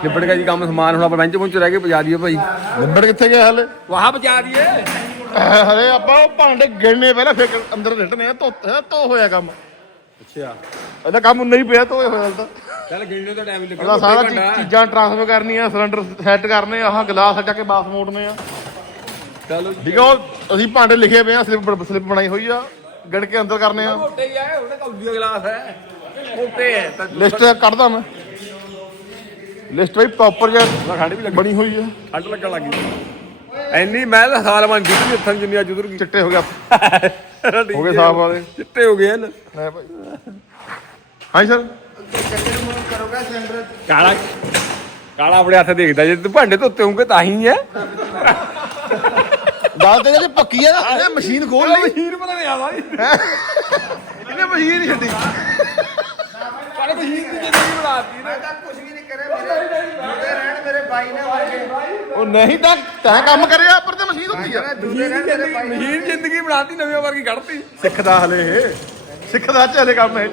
ਨਿਬੜ ਗਿਆ ਜੀ ਕੰਮ ਸਮਾਨ ਹੁਣ ਆਪਾਂ ਬੈਂਚ ਪੁੰਚ ਰਹਿ ਕੇ ਪਜਾ ਦਈਏ ਭਾਈ। ਨੰਬਰ ਕਿੱਥੇ ਗਿਆ ਹਲੇ? ਵਾਹ ਪਜਾ ਦਈਏ। ਹਲੇ ਆਪਾਂ ਉਹ ਭਾਂਡੇ ਗਿਣਨੇ ਪਹਿਲਾਂ ਫਿਰ ਅੰਦਰ ਸਿੱਟਨੇ ਆ ਧੋ ਧੋ ਹੋਇਆ ਕੰਮ। ਅੱਛਾ। ਇਹਦਾ ਕੰਮ ਨਹੀਂ ਪਿਆ ਧੋਏ ਹੋਇਆ ਤਾਂ। ਚੱਲ ਗਿਣਨੇ ਦਾ ਟਾਈਮ ਲੱਗਣਾ ਸਾਰਾ ਚੀਜ਼ਾਂ ਟ੍ਰਾਂਸਫਰ ਕਰਨੀਆਂ ਸਿਲੰਡਰ ਸੈੱਟ ਕਰਨੇ ਆਹ ਗਲਾਸ ਹਟਾ ਕੇ ਬਾਸ ਮੋੜਨੇ ਆ। ਚਲੋ ਉਹ ਅਸੀਂ ਭਾਂਡੇ ਲਿਖੇ ਪਏ ਆ ਸਲਿੱਪ ਸਲਿੱਪ ਬਣਾਈ ਹੋਈ ਆ ਗਿਣ ਕੇ ਅੰਦਰ ਕਰਨੇ ਆ। ਮੋਟੇ ਹੀ ਆ ਉਹਨੇ ਕੌਲੀ ਦਾ ਗਲਾਸ ਹੈ। ਮੋਟੇ ਹੈ ਲਿਸਟ ਕੱਢਦਾ ਮੈਂ। ਲਿਸਟ ਬਈ ਪ੍ਰੋਪਰ ਜਿਹਾ ਠੰਡ ਵੀ ਬਣੀ ਹੋਈ ਆ। ਠੰਡ ਲੱਗਣ ਲੱਗੀ ਐਨੀ ਮੈਂ ਤਾਂ ਸਾਲ ਬਣ ਗਈ ਇੱਥਾਂ ਜਿੰਨੀ ਅੱਜ ਉਧਰ ਗਈ। ਚਿੱਟੇ ਹੋ ਗਿਆ ਹੋ ਗਏ ਸਾਫ਼ ਵਾਲੇ ਚਿੱਟੇ ਹੋ ਗਏ ਹਨ। ਲੈ ਭਾਈ। ਹਾਂਜੀ ਸਰ। ਨੂੰ ਕਾਲਾ ਕਾਲਾ ਆਪਣੇ ਹੱਥ ਦੇਖਦਾ ਜੇ ਤੂੰ ਭਾਂਡੇ ਧੋਤੇ ਹੋਣਗੇ ਤਾਂ ਹੀ ਹੈ। ਦੱਸ ਦੇ ਜੇ ਪੱਕੀ ਆ ਇਹਨੇ ਮਸ਼ੀਨ ਖੋਲ ਲਈ। ਮਸ਼ੀਨ ਪਤਾ ਨਹੀਂ ਆਦਾ ਇਹਨੇ ਮਸ਼ੀਨ ਹੀ ਛੱਡੀ। ਕਾਲੇ ਮਸ਼ੀਨ ਦੀ ਜਿੰਦਗੀ ਬਣਾਤੀ ਮੈਂ ਤਾਂ ਕੁਝ ਵੀ ਨਹੀਂ ਕਰਿਆ ਮੇਰੇ ਜੁੜੇ ਰਹਿਣ ਮੇਰੇ ਬਾਈ ਨਾਲ ਵਰਗੇ ਉਹ ਨਹੀਂ ਤਾਂ ਤੈਂ ਕੰਮ ਕਰਿਆ ਪਰ ਤੇ ਮਸ਼ੀਨ ਹੁੰਦੀ ਆ। ਬਾਈ ਮਸ਼ੀਨ ਜ਼ਿੰਦਗੀ ਬਣਾਤੀ ਨਵੀਂ ਵਰਗੀ ਕੱਢਤੀ। ਸਿੱਖਦਾ ਹਲੇ ਇਹ। ਸਿੱਖਦਾ ਚ ਹਲੇ ਕੰਮ ਇਹ।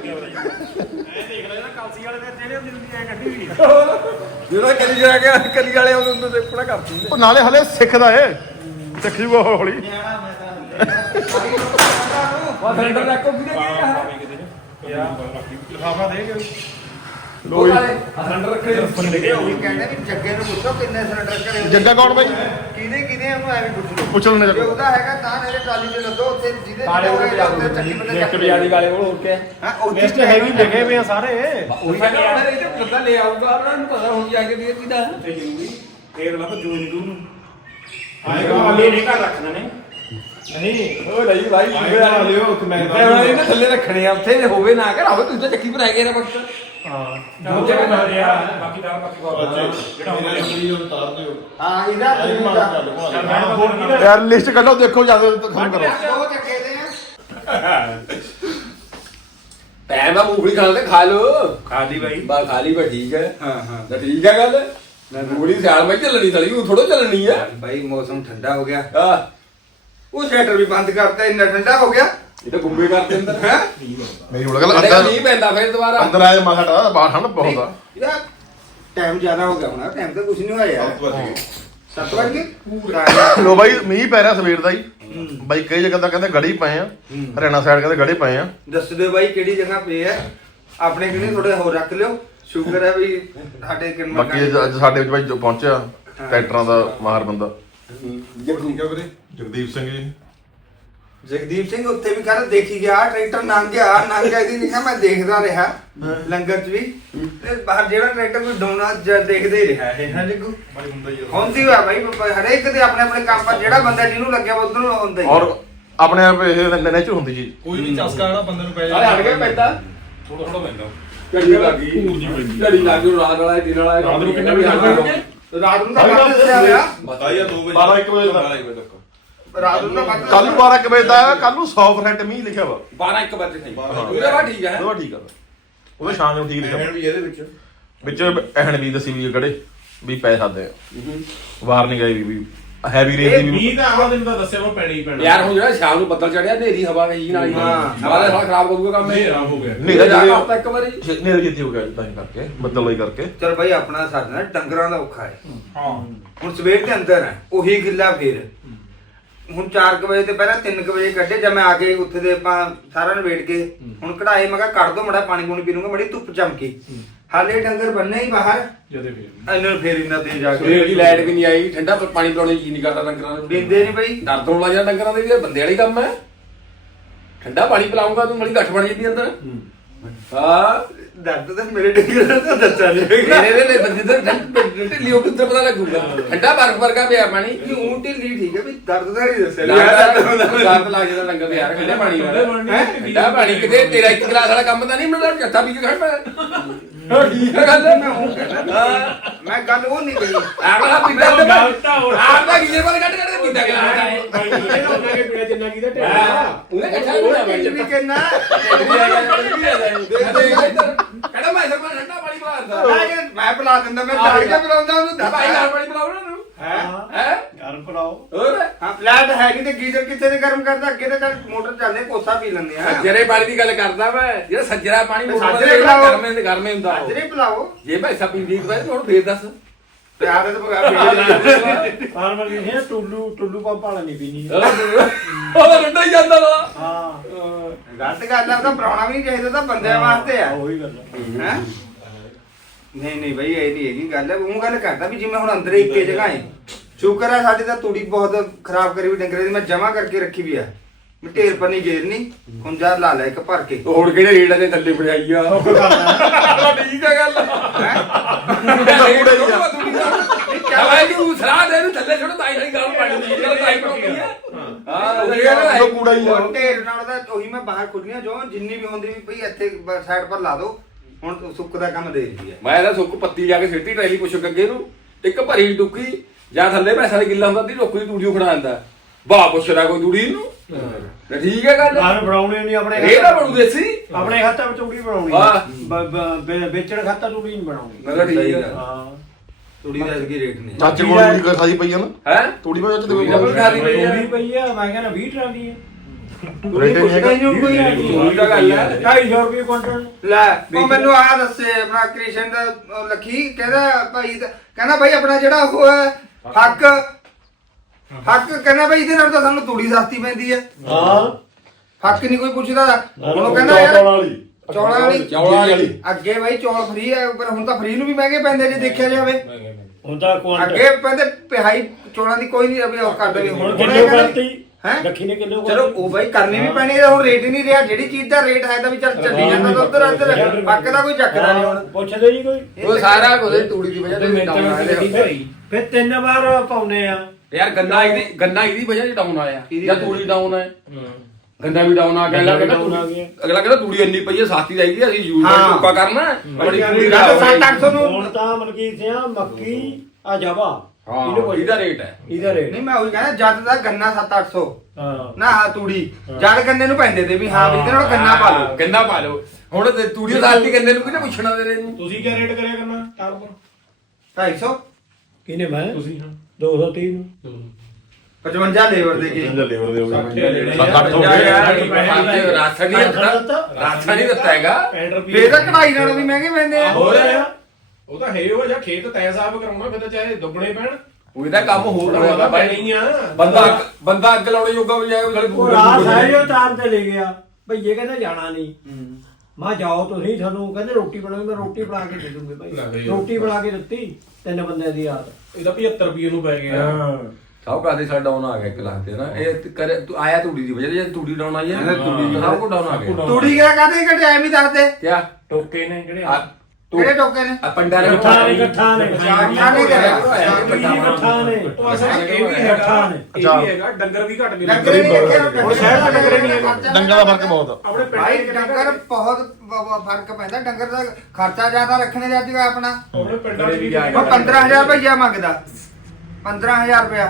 ਜਿਹੜਾ ਕਲੀ ਜਾ ਕੇ ਕਲੀ ਵਾਲੇ ਅੰਦਰ ਉਹ ਨਾਲੇ ਹਲੇ ਸਿੱਖਦਾ ਏ ਸਿੱਖ ਜੂਗਾ ਹੌਲੀ। ਵਾ ਸਿਲੰਡਰ ਰੱਖੋ ਕਿਹਦੇ ਲੋਈ। ਸਿਲੰਡਰ ਰੱਖੇ ਇਹ ਕਹਿੰਦੇ ਵੀ ਜੱਗੇ ਨੂੰ ਪੁੱਛੋ ਕਿੰਨੇ ਸਿਲੰਡਰ ਘਰੇ ਹੁੰਦੇ ਜੱਗਾ ਕੌਣ ਬਾਈ? ਕਿਹਨੇ ਕਿਹਨੇ ਉਹਨੂੰ ਐਵੇਂ ਪੁੱਛ ਲਓ। ਪੁੱਛ ਲੈਣੇ ਜੇ ਜੱਗਾ। ਉਹਦਾ ਹੈਗਾ ਤਾਂ ਮੇਰੇ ਟਰਾਲੀ 'ਚ ਲੱਦੋ ਉੱਥੇ ਜਿਹਦੇ ਕਾਲੇ ਉਹ ਹੋਏਗਾ ਉੱਥੇ ਚੱਕੀ ਬੰਦੇ ਚੱਕ ਬਿਆਲੀ ਵਾਲੇ ਕੋਲ ਹੋਰ ਕਿਆ। ਹਾਂ ਉੱਥੇ ਲਿਸਟ ਹੈਗੀ ਲਿਖੇ ਪਏ ਆ ਸਾਰੇ। ਉਹੀ ਤਾਂ ਮੈਂ ਇਹ ਤੇ ਲੱਗਾ ਲੈ ਆਊਗਾ ਉਹਨਾਂ ਨੂੰ ਪਤਾ ਹੁਣ ਜਾ ਕੇ ਵੀ ਇਹ ਕਿਹਦਾ। ਆਏਗਾ ਹਾਲੇ ਨਹੀਂ ਘਰ ਰੱਖਣਾ ਨੇ। ਨਹੀਂ। ਉਹ ਲਈ ਭਾਈ ਆਏਗਾ ਹਾਲੇ ਉਹ ਤੇ ਮੈਂ ਮੈਂ ਹੁਣ ਇਹਨੇ ਥੱਲੇ ਰੱਖਣੇ ਆ ਉੱਥੇ ਹੋਵੇ ਨਾ ਕਰ ਹੋਵੇ ਤੂੰ ਤਾਂ ਚੱਕੀ ਪਰ ਰਹਿ ਗਿਆ ਨਾ ਵਕਤ ਹਾਂ। ਦੂਜੇ ਬਣਾ ਰਿਹਾ ਬਾਕੀ ਦਾ ਬਾਕੀ ਬਹੁਤ ਜਿਹੜਾ ਹੁੰਦਾ ਹਾਂ ਇਹਦਾ ਤਰੀਕਾ ਮੈਂ ਹੋਰ ਕੀ ਯਾਰ ਲਿਸਟ ਕੱਢੋ ਦੇਖੋ ਜਾ ਕੇ ਕੰਮ ਕਰੋ। ਉਹ ਚੱਕੇ ਦੇ ਆ। ਟਾਈਮ ਆ ਮੂੰਗਫਲੀ ਖਾਣ ਤੇ ਖਾ ਲੋ ਖਾਦੀ ਬਾਈ। ਬਾ ਖਾ ਲਈ ਬਾ ਠੀਕ ਹੈ। ਹਾਂ ਹਾਂ। ਤਾਂ ਠੀਕ ਹੈ ਗੱਲ? ਮੂੰਗਫਲੀ ਸਿਆਲ ਮੈਂ ਚੱਲਣੀ ਤਲੀ ਉਹ ਥੋੜਾ ਚੱਲਣੀ ਆ। ਭਾਈ ਮੌਸਮ ਠੰਡਾ ਹੋ ਗਿਆ। ਆ ਉਹ ਸ਼ਟਰ ਵੀ ਬੰਦ ਕਰਤਾ ਇੰਨਾ ਠੰਡਾ ਹੋ ਗਿਆ। ਇਹ ਤਾਂ ਗੁੰਬੇ ਕਰਦੇ ਅੰਦਰ। ਹੈ? ਮੇਰੀ ਹੁਣ ਗੱਲ ਅੰਦਰ ਨਹੀਂ ਪੈਂਦਾ ਫਿਰ ਦੁਬਾਰਾ। ਅੰਦਰ ਆਏ ਮਾ ਸਾਡਾ ਬਾਹਰ ਠੰਡ ਬਹੁਤ ਆ। ਇਹਦਾ ਟਾਈਮ ਜ਼ਿਆਦਾ ਹੋ ਗਿਆ ਹੋਣਾ ਟਾਈਮ ਤਾਂ ਕੁਝ ਨਹੀਂ ਹੋਇਆ। ਯਾਰ 7 ਵਜੇ ਪੂਰਾ। ਲੋ ਬਾਈ ਮੀਂਹ ਪੈ ਰਿਹਾ ਸਵੇਰ ਦਾ ਹੀ। ਬਾਈ ਕਈ ਜਗ੍ਹਾ ਤਾਂ ਕਹਿੰਦੇ ਗੜੀ ਪਏ ਆ। ਹਰਿਆਣਾ ਸਾਈਡ ਕਹਿੰਦੇ ਗੜੇ ਪਏ ਆ। ਦੱਸ ਦਿਓ ਬਾਈ ਕਿਹੜੀ ਜਗ੍ਹਾ ਪਏ ਆ? ਆਪਣੇ ਕਿਹਨੇ ਥੋੜੇ ਹੋਰ ਰੱਖ ਲਿਓ। ਸ਼ੁਕਰ ਹੈ ਵੀ ਸਾਡੇ ਕਿੰਨਾ ਬਾਕੀ ਅੱਜ ਅੱਜ ਸਾਡੇ ਵਿੱਚ ਬਾਈ ਜੋ ਪਹੁੰਚਿਆ ਟਰੈਕਟਰਾਂ ਦਾ ਮਾਹਰ ਬੰਦਾ। ਜਗਦੀਪ ਸਿੰਘ ਜੀ। ਜਗਦੀਪ ਸਿੰਘ ਉੱਥੇ ਵੀ ਕਹਿੰਦਾ ਦੇਖੀ ਗਿਆ ਟਰੈਕਟਰ ਲੰਘ ਗਿਆ ਲੰਘ ਗਿਆ ਇਹਦੀ ਲਿਖਿਆ ਮੈਂ ਦੇਖਦਾ ਰਿਹਾ ਲੰਗਰ 'ਚ ਵੀ। ਤੇ ਬਾਹਰ ਜਿਹੜਾ ਟਰੈਕਟਰ ਕੋਈ ਡੋਣਾ ਦੇਖਦੇ ਹੀ ਰਿਹਾ ਇਹ ਹਾਂ ਜੱਗੂ ਹੁੰਦੀ ਹੋਇਆ ਬਾਈ ਹਰੇਕ ਦੇ ਆਪਣੇ ਆਪਣੇ ਕੰਮ ਪਰ ਜਿਹੜਾ ਬੰਦਾ ਜਿਹਨੂੰ ਲੱਗਿਆ ਉਧਰ ਨੂੰ ਹੁੰਦਾ ਹੀ ਔਰ ਆਪਣੇ ਆਪ ਇਹ ਨੇਚਰ ਹੁੰਦੀ ਜੀ। ਕੋਈ ਵੀ ਚਸਕਾ ਨਾ ਬੰਦੇ ਨੂੰ ਪੈ ਸਾਰੇ ਹਟ ਗਏ ਪੈਂਦਾ। ਥੋੜਾ ਥੋੜਾ ਪੈਂਦਾ ਝੜੀ ਲੱਗੀ ਝੜੀ ਲੱਗੀ ਰਾਤ ਵਾਲਾ ਦਿਨ ਵਾਲਾ ਰਾਤ ਨੂੰ ਕਿੰਨੇ ਵਜੇ ਜਾਂਦੇ? ਰਾਤ ਨੂੰ ਤਾਂ ਬਤਾਇਆ 2 ਵਜੇ। 12 ਇੱਕ ਵਜੇ ਦਾ। 12 ਵਜੇ ਤੱਕ। ਰਾਤ ਨੂੰ ਤਾਂ ਬੰਦ ਕੱਲ ਨੂੰ 12 ਕੁ ਵਜੇ ਦਾ ਕੱਲ ਨੂੰ 100% ਮੀਂਹ ਲਿਖਿਆ ਵਾ। 12 1 ਵਜੇ ਸਹੀ ਬਾਰਾਂ ਉਹਦਾ ਵਾ ਠੀਕ ਹੈ। ਉਹ ਠੀਕ ਆ। ਉਹਦੇ ਸ਼ਾਮ ਨੂੰ ਠੀਕ ਲਿਖਿਆ। ਐਨ ਵੀ ਇਹਦੇ ਵਿੱਚ। ਵਿੱਚ ਐਹਣ ਵੀ ਦੱਸੀ ਵੀ ਕਿਹੜੇ ਵੀ ਪੈ ਸਕਦੇ ਆ। ਵਾਰ ਨਹੀਂ ਗਈ ਵੀ ਹੈਵੀ ਰੇਂਜ ਦੀ ਵੀ ਮੀਂਹ ਤਾਂ ਆਹ ਦਿਨ ਦਾ ਦੱਸਿਆ ਵਾ ਪੈਣੀ ਹੀ ਪੈਣਾ। ਯਾਰ ਹੁਣ ਜਿਹੜਾ ਸ਼ਾਮ ਨੂੰ ਬੱਦਲ ਚੜਿਆ ਨੇਰੀ ਹਵਾ ਗਈ ਨਾਲ ਹੀ। ਹਾਂ। ਹਵਾ ਦਾ ਸਾਲਾ ਖਰਾਬ ਕਰੂਗਾ ਕੰਮ ਇਹ। ਹਨੇਰਾ ਹੋ ਗਿਆ। ਹਨੇਰਾ ਜਾ ਕੇ ਇੱਕ ਵਾਰੀ। ਨੇਰੇ ਜਿੱਤੀ ਹੋ ਗਿਆ ਤਾਂ ਹੀ ਕਰਕੇ ਬੱਦਲ ਲਈ ਕਰਕੇ। ਚਲ ਭਾਈ ਆਪਣਾ ਸਾਡਾ ਡੰਗਰਾਂ ਦਾ ਔਖਾ ਹੈ। ਹਾਂ। ਹੁਣ ਸਵੇਰ ਦੇ ਅੰਦਰ ਹੈ ਉਹੀ ਗਿੱਲਾ ਫੇਰ। ਹੁਣ 4 ਵਜੇ ਤੇ ਪਹਿਲਾਂ 3 ਵਜੇ ਕੱਢੇ ਜਦ ਮੈਂ ਆ ਕੇ ਉੱਥੇ ਦੇ ਆਪਾਂ ਸਾਰਾ ਨਵੇੜ ਕੇ ਹੁਣ ਕਢਾਏ ਮੈਂ ਕਿਹਾ ਕੱਢ ਦੋ ਮੜਾ ਪਾਣੀ ਪੂਣੀ ਪੀ ਲੂੰਗਾ ਮੜੀ ਧੁੱਪ ਚਮਕੀ। ਹਾਲੇ ਡੰਗਰ ਬੰਨੇ ਹੀ ਬਾਹਰ। ਜਦੇ ਫੇਰ ਇਹਨਾਂ ਨੂੰ ਫੇਰ ਜਾ ਸਵੇਰ ਕੇ ਦੀ ਲਾਈਟ ਵੀ ਨਹੀਂ ਆਈ ਠੰਡਾ ਪਾਣੀ ਪਿਲਾਉਣੇ ਜੀ ਨਹੀਂ ਕਰਦਾ ਡੰਗਰਾਂ ਨੂੰ? ਪੀਂਦੇ ਨਹੀਂ ਬਈ। ਦਰਦ ਹੋਣ ਲੱਗ ਜਾਂਦਾ ਡੰਗਰਾਂ ਦੇ ਵੀ ਬੰਦੇ ਵਾਲੀ ਕੰਮ ਹੈ। ਠੰਡਾ ਪਾਣੀ ਪਿਲਾਉਂਗਾ ਤੂੰ ਮੜੀ ਗੱਠ ਬਣ ਜਾਂਦੀ ਅੰਦਰ। ਹਾਂ ਦਰਦ ਤਾਂ ਮੇਰੇ ਡੰਗਰਾਂ ਦਾ ਦੱਸਿਆ ਨਹੀਂ ਮੇਰੇ ਦੇ ਨੇ ਬੰਦੇ ਦਾ ਢਿੱਲੀ ਹੋ ਕੇ ਉੱਤੇ ਪਤਾ ਲੱਗੂਗਾ? ਠੰਡਾ ਬਰਫ ਵਰਗਾ ਪਿਆ ਪਾਣੀ। ਉਹ ਢਿੱਲੀ ਠੀਕ ਹੈ ਵੀ ਦਰਦ ਦਾ ਨਹੀਂ ਦੱਸਿਆ। ਦਰਦ ਲੱਗ ਜਾਂਦਾ ਯਾਰ ਠੰਡਾ ਪਾਣੀ ਵਾਲਾ। ਹੈਂ? ਠੰਡਾ ਪਾਣੀ ਕਿਤੇ ਤੇਰਾ ਇੱਕ ਗਲਾਸ ਵਾਲਾ ਕੰਮ ਤਾਂ ਨਹੀਂ ਮਿਲਦਾ ਜੱਥਾ ਪੀ ਕੇ ਠੀਕ ਹੈ ਗੱਲ ਮੈਂ ਉਹ ਕਹਿੰਦਾ ਮੈਂ ਗੱਲ ਉਹ ਨਹੀਂ ਕਹੀ। ਆਗਲਾ ਪੀਂਦਾ ਤੇ ਆਪਦਾ ਗੀਜਰ ਵਾਲੇ ਕੱਢ ਕੱਢ ਕੇ ਪੀਂਦਾ ਗਿਆ। ਉਹਨੇ ਕੱਢਿਆ ਉਹ ਹੋਣਾ ਢਿੱਲੀ ਵੀ ਕਿੰਨਾ ਕਹਿੰਦਾ ਮੈਂ ਸਰਪੰਚ ਠੰਡਾ ਪਾਣੀ ਪਿਲਾਉਂਦਾ ਮੈਂ ਕਿਹਾ ਮੈਂ ਪਿਲਾ ਦਿੰਦਾ ਮੈਂ ਕੇ ਪਿਲਾਉਂਦਾ ਉਹਨੂੰ ਦੱਸ। ਭਾਈ ਨਾਲ ਪਾਣੀ ਪਿਲਾਉਣਾ ਨੂੰ ਹੈ? ਹੈ। ਗਰਮ ਕਰਾਓ ਹੋਰ? ਹਾਂ ਫਲੈਟ ਹੈ ਨਹੀਂ ਤੇ ਗੀਜ਼ਰ ਕਿੱਥੇ ਦੇ ਗਰਮ ਕਰਦਾ? ਅੱਗੇ ਤੇ ਚੱਲ ਮੋਟਰ ਚੱਲਦੇ ਕੋਸਾ ਪੀ ਲੈਂਦੇ ਆ। ਸੱਜਰੇ ਪਾਣੀ ਦੀ ਗੱਲ ਕਰਦਾ ਮੈਂ। ਜਿਹੜਾ ਸੱਜਰਾ ਪਾਣੀ ਮੋਟਰ ਸੱਜਰੇ ਦਾ। ਗਰਮੇ ਦੇ ਗਰਮੇ ਹੁੰਦਾ। ਹਾਜ਼ਰੀ ਪਿਲਾਓ। ਜੇ ਭਾਈ ਸਾ ਪੀਂਦੀ ਵਾਰ ਹੁਣ ਫੇਰ ਦੱਸ। ਪਿਆਰ ਤੇ ਪਕਾ ਪੀ ਬਾਰ ਬਾਰ ਇਹ ਟੁੱਲੂ ਟੁੱਲੂ ਪੰਪ ਵਾਲਾ ਨਹੀਂ ਪੀਣੀ। ਉਹ ਰੰਡਾ ਹੀ ਜਾਂਦਾ ਵਾ। ਹਾਂ। ਗਲਤ ਗੱਲ ਆ ਉਹ ਤਾਂ ਬਣਾਉਣਾ ਵੀ ਨਹੀਂ ਚਾਹੀਦਾ ਉਹ ਤਾਂ ਬੰਦਿਆਂ ਵਾਸਤੇ ਆ। ਉਹੀ ਗੱਲ ਆ। ਹੈ? ਨਹੀਂ ਨਹੀਂ ਬਈ ਇਹ ਨਹੀਂ ਹੈਗੀ ਗੱਲ। ਉਹ ਗੱਲ ਕਰਦਾ ਵੀ ਜਿਵੇਂ ਹੁਣ ਅੰਦਰ ਇੱਕੇ ਜਗ੍ਹਾ ਹੈ ਸ਼ੁਕਰ ਹੈ ਸਾਡੇ ਤਾਂ ਤੂੜੀ ਬਹੁਤ ਖਰਾਬ ਕਰੀ ਵੀ ਡੰਗਰੇ ਦੀ ਮੈਂ ਜਮਾ ਕਰਕੇ ਰੱਖੀ ਵੀ ਆ। ਮੈਂ ਢੇਰ ਪਰ ਨਹੀਂ ਗੇਰਨੀ ਹੁਣ ਜਾ ਲਾ ਲੈ ਇੱਕ ਭਰ ਕੇ। ਹੁਣ ਕਿਹੜੇ ਰੇੜਾਂ ਦੇ ਥੱਲੇ ਫੜਾਈ ਆ? ਠੀਕ ਆ ਗੱਲ। ਚੱਲ ਤੂੰ ਸਲਾਹ ਦੇ ਨੂੰ ਥੱਲੇ ਛੋੜ ਤਾਈ ਸਾਡੀ ਗੱਲ ਪਾਣੀ ਦੀ ਗੱਲ ਤਾਈ ਪੜਾਉਂਦੀ ਆ। ਹਾਂ। ਉਹ ਕੂੜਾ ਹੀ ਆ। ਉਹ ਢੇਰ ਨਾਲ ਦਾ ਉਹੀ ਮੈਂ ਬਾਹਰ ਖੁੱਲੀਆਂ ਜੋ ਜਿੰਨੀ ਵੀ ਹੁੰਦੀ ਵੀ ਭਈ ਇੱਥੇ ਸਾਈਡ ਪਰ ਲਾ ਦੋ ਹੁਣ ਸੁੱਕ ਦਾ ਕੰਮ ਦੇ ਰਹੀ ਹੈ ਮੈਂ ਤਾਂ ਸੁੱਕ ਪੱਤੀ ਜਾ ਕੇ ਸਿੱਟੀ ਟਰੈਲੀ ਪੁੱਛ ਗੱਗੇ ਨੂੰ ਇੱਕ ਭਰੀ ਟੁੱਕੀ ਜਾਂ ਥੱਲੇ ਪੈਸਾ ਦੇ ਗਿੱਲਾ ਹੁੰਦਾ ਦੀ ਲੋਕੀ ਦੀ ਤੂੜੀ ਖੜਾ ਜਾਂਦਾ ਵਾਹ ਪੁੱਛਦਾ ਕੋਈ ਤੂੜੀ ਨੂੰ? ਤੇ ਠੀਕ ਹੈ ਗੱਲ। ਬਾਹਰ ਬਣਾਉਣੇ ਨਹੀਂ ਆਪਣੇ ਇਹ ਤਾਂ ਬਣੂ ਦੇਸੀ। ਆਪਣੇ ਖਾਤਾ ਵਿੱਚ ਟੂੜੀ ਬਣਾਉਣੀ ਵੇ- ਵੇਚਣ ਖਾਤਾ ਟੂੜੀ ਨਹੀਂ ਬਣਾਉਣੀ। ਮੈਂ ਕਿਹਾ ਠੀਕ ਹੈ। ਹਾਂ। ਤੂੜੀ ਦਾ ਅਸਲੀ ਰੇਟ ਨਹੀਂ ਚਾਚੇ ਕੋਲ ਵੀ ਖਾਦੀ ਪਈ ਆ ਨਾ। ਹੈ? ਤੂੜੀ ਮੈਂ ਚਾਚੇ ਦਾ ਵੀ ਖਾਦੀ ਪਈ ਆ। ਟੂੜੀ ਪਈ ਆ ਮੈਂ ਕਹਿੰਦਾ 20 ਟਰਾਂ ਦੀ ਹੈ। ਰੇਟ ਨਹੀਂ ਹੈਗਾ। ਤੂੜੀ ਦਾ ਗੱਲ ਹੈ। 250 ਰੁਪਏ ਕੁਇੰਟਲ। ਲੈ ਉਹ ਮੈਨੂੰ ਆ ਦੱਸੇ ਆਪਣਾ ਕ੍ਰਿਸ਼ਨ ਦਾ ਲੱਖੀ ਕਹਿੰਦਾ ਭਾਈ ਕਹਿੰਦਾ ਭਾਈ ਆਪਣਾ ਜਿਹੜਾ ਉਹ ਹੈ ਹੱਕ ਹੱਕ ਕਹਿੰਦਾ ਭਾਈ ਇਹਦੇ ਨਾਲ ਤਾਂ ਸਾਨੂੰ ਤੂੜੀ ਸਸਤੀ ਪੈਂਦੀ ਹੈ ਹਾਂ। ਹੱਕ ਨਹੀਂ ਕੋਈ ਪੁੱਛਦਾ। ਹੁਣ ਉਹ ਕਹਿੰਦਾ ਯਾਰ ਵਾਲੀ। ਚੌਲਾਂ ਵਾਲੀ। ਚੌਲਾਂ ਵਾਲੀ। ਅੱਗੇ ਭਾਈ ਚੌਲ ਫ੍ਰੀ ਹੈ ਪਰ ਹੁਣ ਤਾਂ ਫ੍ਰੀ ਨੂੰ ਵੀ ਮਹਿੰਗੇ ਪੈਂਦੇ ਜੇ ਦੇਖਿਆ ਜਾਵੇ। ਹੁਣ ਤਾਂ ਕੁਇੰਟਲ ਅੱਗੇ ਪੈਂਦੇ ਪਿਹਾਈ ਚੌਲਾਂ ਦੀ ਕੋਈ ਨਹੀਂ ਅਬੇ ਉਹ ਕਰਦਾ ਹੁਣ ਵੀ- ਕਰਤੀ ਹੈਂ? ਰੱਖੀ ਨੇ ਕਿਲੋ ਚਲੋ ਉਹ ਭਾਈ ਕਰਨੀ ਵੀ ਪੈਣੀ ਹੈ ਹੁਣ ਰੇਟ ਹੀ ਨਹੀਂ ਰਿਹਾ। ਜਿਹੜੀ ਚੀਜ਼ ਦਾ ਰੇਟ ਹੈ ਤਾਂ ਵੀ ਚੱਲ ਚੱਲੀ ਜਾਂਦਾ ਤਾਂ ਉਧਰ ਇੱਧਰ ਹੱਕ ਦਾ ਕੋਈ ਚੱਕਦਾ ਨਹੀਂ ਹੁਣ। ਪੁੱਛਦੇ ਨਹੀਂ ਕੋਈ। ਉਹ ਸਾਰਾ ਕੁਝ ਤੂੜੀ ਦੀ ਵਜ੍ਹਾ ਤੋਂ ਡਾਊਨ ਆਇਆ। ਫਿਰ ਤਿੰਨ ਵਾਰ ਪਾਉਨੇ ਆ। ਯਾਰ ਗੰਨਾ ਇਹਦੀ ਗੰਨਾ ਇਹਦੀ ਵਜ੍ਹਾ ਤੋਂ ਡਾਊਨ ਆਇਆ। ਜਾਂ ਤੂੜੀ ਡਾਊਨ ਹੈ। ਗੰਨਾ ਵੀ ਡਾਊਨ ਆ ਗਿਆ ਅਗਲਾ ਕਹਿੰਦਾ down ਆ ਗਿਆ। ਅਗਲਾ ਕਹਿੰਦਾ ਤੂੜੀ ਇੰਨੀ ਪਈ ਹੈ ਸਾਥੀ ਜਾਈਗੀ ਅਸੀਂ ਯੂਜ਼ ਹਾਂ। ਟੋਕਾ ਕਰਨਾ। ਹੈ। ਬੜੀ ਤੂੜੀ ਦਾ ਗੱਲ ਸੱਤ ਅੱਠ ਸੌ ਨੂੰ ਹੁਣ ਤਾਂ ਮਲਕੀਤ ਸਿੰਘ ਮੱਕੀ ਆ ਜਾਵਾ। ਹਾਂ ਇਹਨੂੰ ਕੋਈ ਇਹਦਾ ਰੇਟ ਹੈ। ਇਹਦਾ ਰੇਟ ਨਹੀਂ ਮੈਂ ਉਹੀ ਕਹਿੰਦਾ ਜਦ ਦਾ ਗੰਨਾ 7-800 ਹਾਂ। ਨਾ ਹਾਂ ਤੂੜੀ। ਜਦ ਗੰਨੇ ਨੂੰ ਪੈਂਦੇ ਤੇ ਵੀ ਹਾਂ ਵੀ ਇਹਦੇ ਨਾਲ ਗੰਨਾ ਪਾ ਲਓ। ਗੰਨਾ ਪਾ ਲਓ। ਹੁਣ ਤੇ ਤੂੜੀ ਸਾਥੀ ਗੰਨੇ ਨੂੰ ਕਿਹਨੇ ਪੁੱਛਣਾ ਤੇਰੇ ਨੂੰ? ਤੁਸੀਂ ਕੀ ਰੇਟ ਕਰਿਆ ਕਰਨਾ ਟਾਰਪਰ 250 ਕਿਹਨੇ ਮੈਂ? ਤੁਸੀਂ ਹਾਂ। 230 ਨੂੰ। 55 ਲੇਬਰ ਦੇ ਕੇ। ਲੇਬਰ ਦੇ ਹੋ ਗਏ। ਯਾਰ ਰਾਸਾ ਨਹੀਂ ਦਿੱਤਾ ਦਿੱਤਾ? ਰਾਸਾ ਨਹੀਂ ਦਿੱਤਾ ਹੈਗਾ। 65 ਰੁਪਏ। ਫੇਰ ਤਾਂ ਕਢਾਈ ਨਾਲੋਂ ਵੀ ਮਹਿੰਗੇ ਪੈਂਦੇ ਆ। ਹੋਰ ਉਹ ਤਾਂ ਹੈ ਉਹ ਜਾਂ ਖੇਤ ਤੈ ਸਾਫ਼ ਕਰਾਉਣਾ ਫਿਰ ਤਾਂ ਚਾਹੇ ਦੁੱਗਣੇ ਪੈਣ। ਉਹਦਾ ਕੰਮ ਹੋਰ ਉਹ ਹੋਇਆ ਤਾਂ ਬਾਈ। ਨਹੀਂ ਆ। ਬੰਦਾ ਬੰਦਾ ਅੱਗ ਲਾਉਣੇ ਵੀ ਜਾਏਗਾ ਸਾਡੇ ਉਹ ਰਾਤ ਹੈ ਜੋ ਤਾਰ ਤੇ ਲੈ ਗਿਆ। ਭਈਏ ਕਹਿੰਦਾ ਜਾਣਾ ਨਹੀਂ। ਮਾਂ ਜਾਓ ਤੁਸੀਂ ਤੁਹਾਨੂੰ ਕਹਿੰਦੇ ਰੋਟੀ ਬਣਾਓ ਮੈਂ ਰੋਟੀ ਬਣਾ ਕੇ ਦੇ ਦੂੰਗੇ ਲੈ ਭਾਈ। ਰੋਟੀ ਬਣਾ ਕੇ ਦਿੱਤੀ ਤਿੰਨ ਬੰਦਿਆਂ ਦੀ ਆਦਤ ਇਹਦਾ 75 ਰੁਪਏ ਨੂੰ ਪੈ ਗਿਆ। ਸਭ ਕਾਦੇ ਸਾਡਾ ਡਾਊਨ ਆ ਗਿਆ ਇੱਕ ਲੱਖ ਤੇ ਨਾ। ਇਹ ਤੇ ਕਰੇ ਤੂੰ ਆਇਆ ਤੂੜੀ ਦੀ ਵਜ੍ਹਾ ਜੇ ਤੂੜੀ ਡਾਊਨ ਆਈ ਹੈ ਨਾ। ਤੂੜੀ ਸਭ ਕੋ ਡਾਊਨ ਆ ਗਿਆ। ਤੂੜੀ ਕਿਹੜਾ ਕਾਹਦੇ ਘਟਿਆ ਐਵੇਂ ਦੱਸ ਦੇ। ਕਿਆ? ਟੋਕੇ ਨੇ ਜਿਹੜੇ ਆ ਕਿਹੜੇ ਟੋਕੇ ਨੇ? ਆ ਪੰਡਾ ਨੇ ਇਕੱਠਾ ਨੇ ਇਕੱਠਾ ਨੇ। ਇਕੱਠਾ ਨਹੀਂ। ਇਕੱਠਾ ਨੇ ਉਹ ਅਸਲ ਵਿੱਚ ਇਹ ਵੀ ਹੈਗਾ ਇਹ ਵੀ ਹੈਗਾ ਡੰਗਰ ਵੀ ਘੱਟ ਡੰਗਰ ਵੀ ਹੁਣ ਸ਼ਹਿਰ ਦਾ ਡੰਗਰ ਨਹੀਂ ਹੈਗਾ ਡੰਗਰ ਦਾ ਫ਼ਰਕ ਬਹੁਤ ਆਪਣੇ ਭਾਈ ਪਿੰਡ ਡੰਗਰ ਬਹੁਤ ਫ਼ਰਕ ਪੈਂਦਾ। ਡੰਗਰ ਦਾ ਖਰਚਾ ਜ਼ਿਆਦਾ ਰੱਖਣੇ ਦਾ ਅੱਜ ਆਪਣਾ। ਆਪਣੇ ਪਿੰਡਾਂ ਚ ਵੀ ਉਹ 15000 ਰੁਪਇਆ ਮੰਗਦਾ। 15000 ਰੁਪਇਆ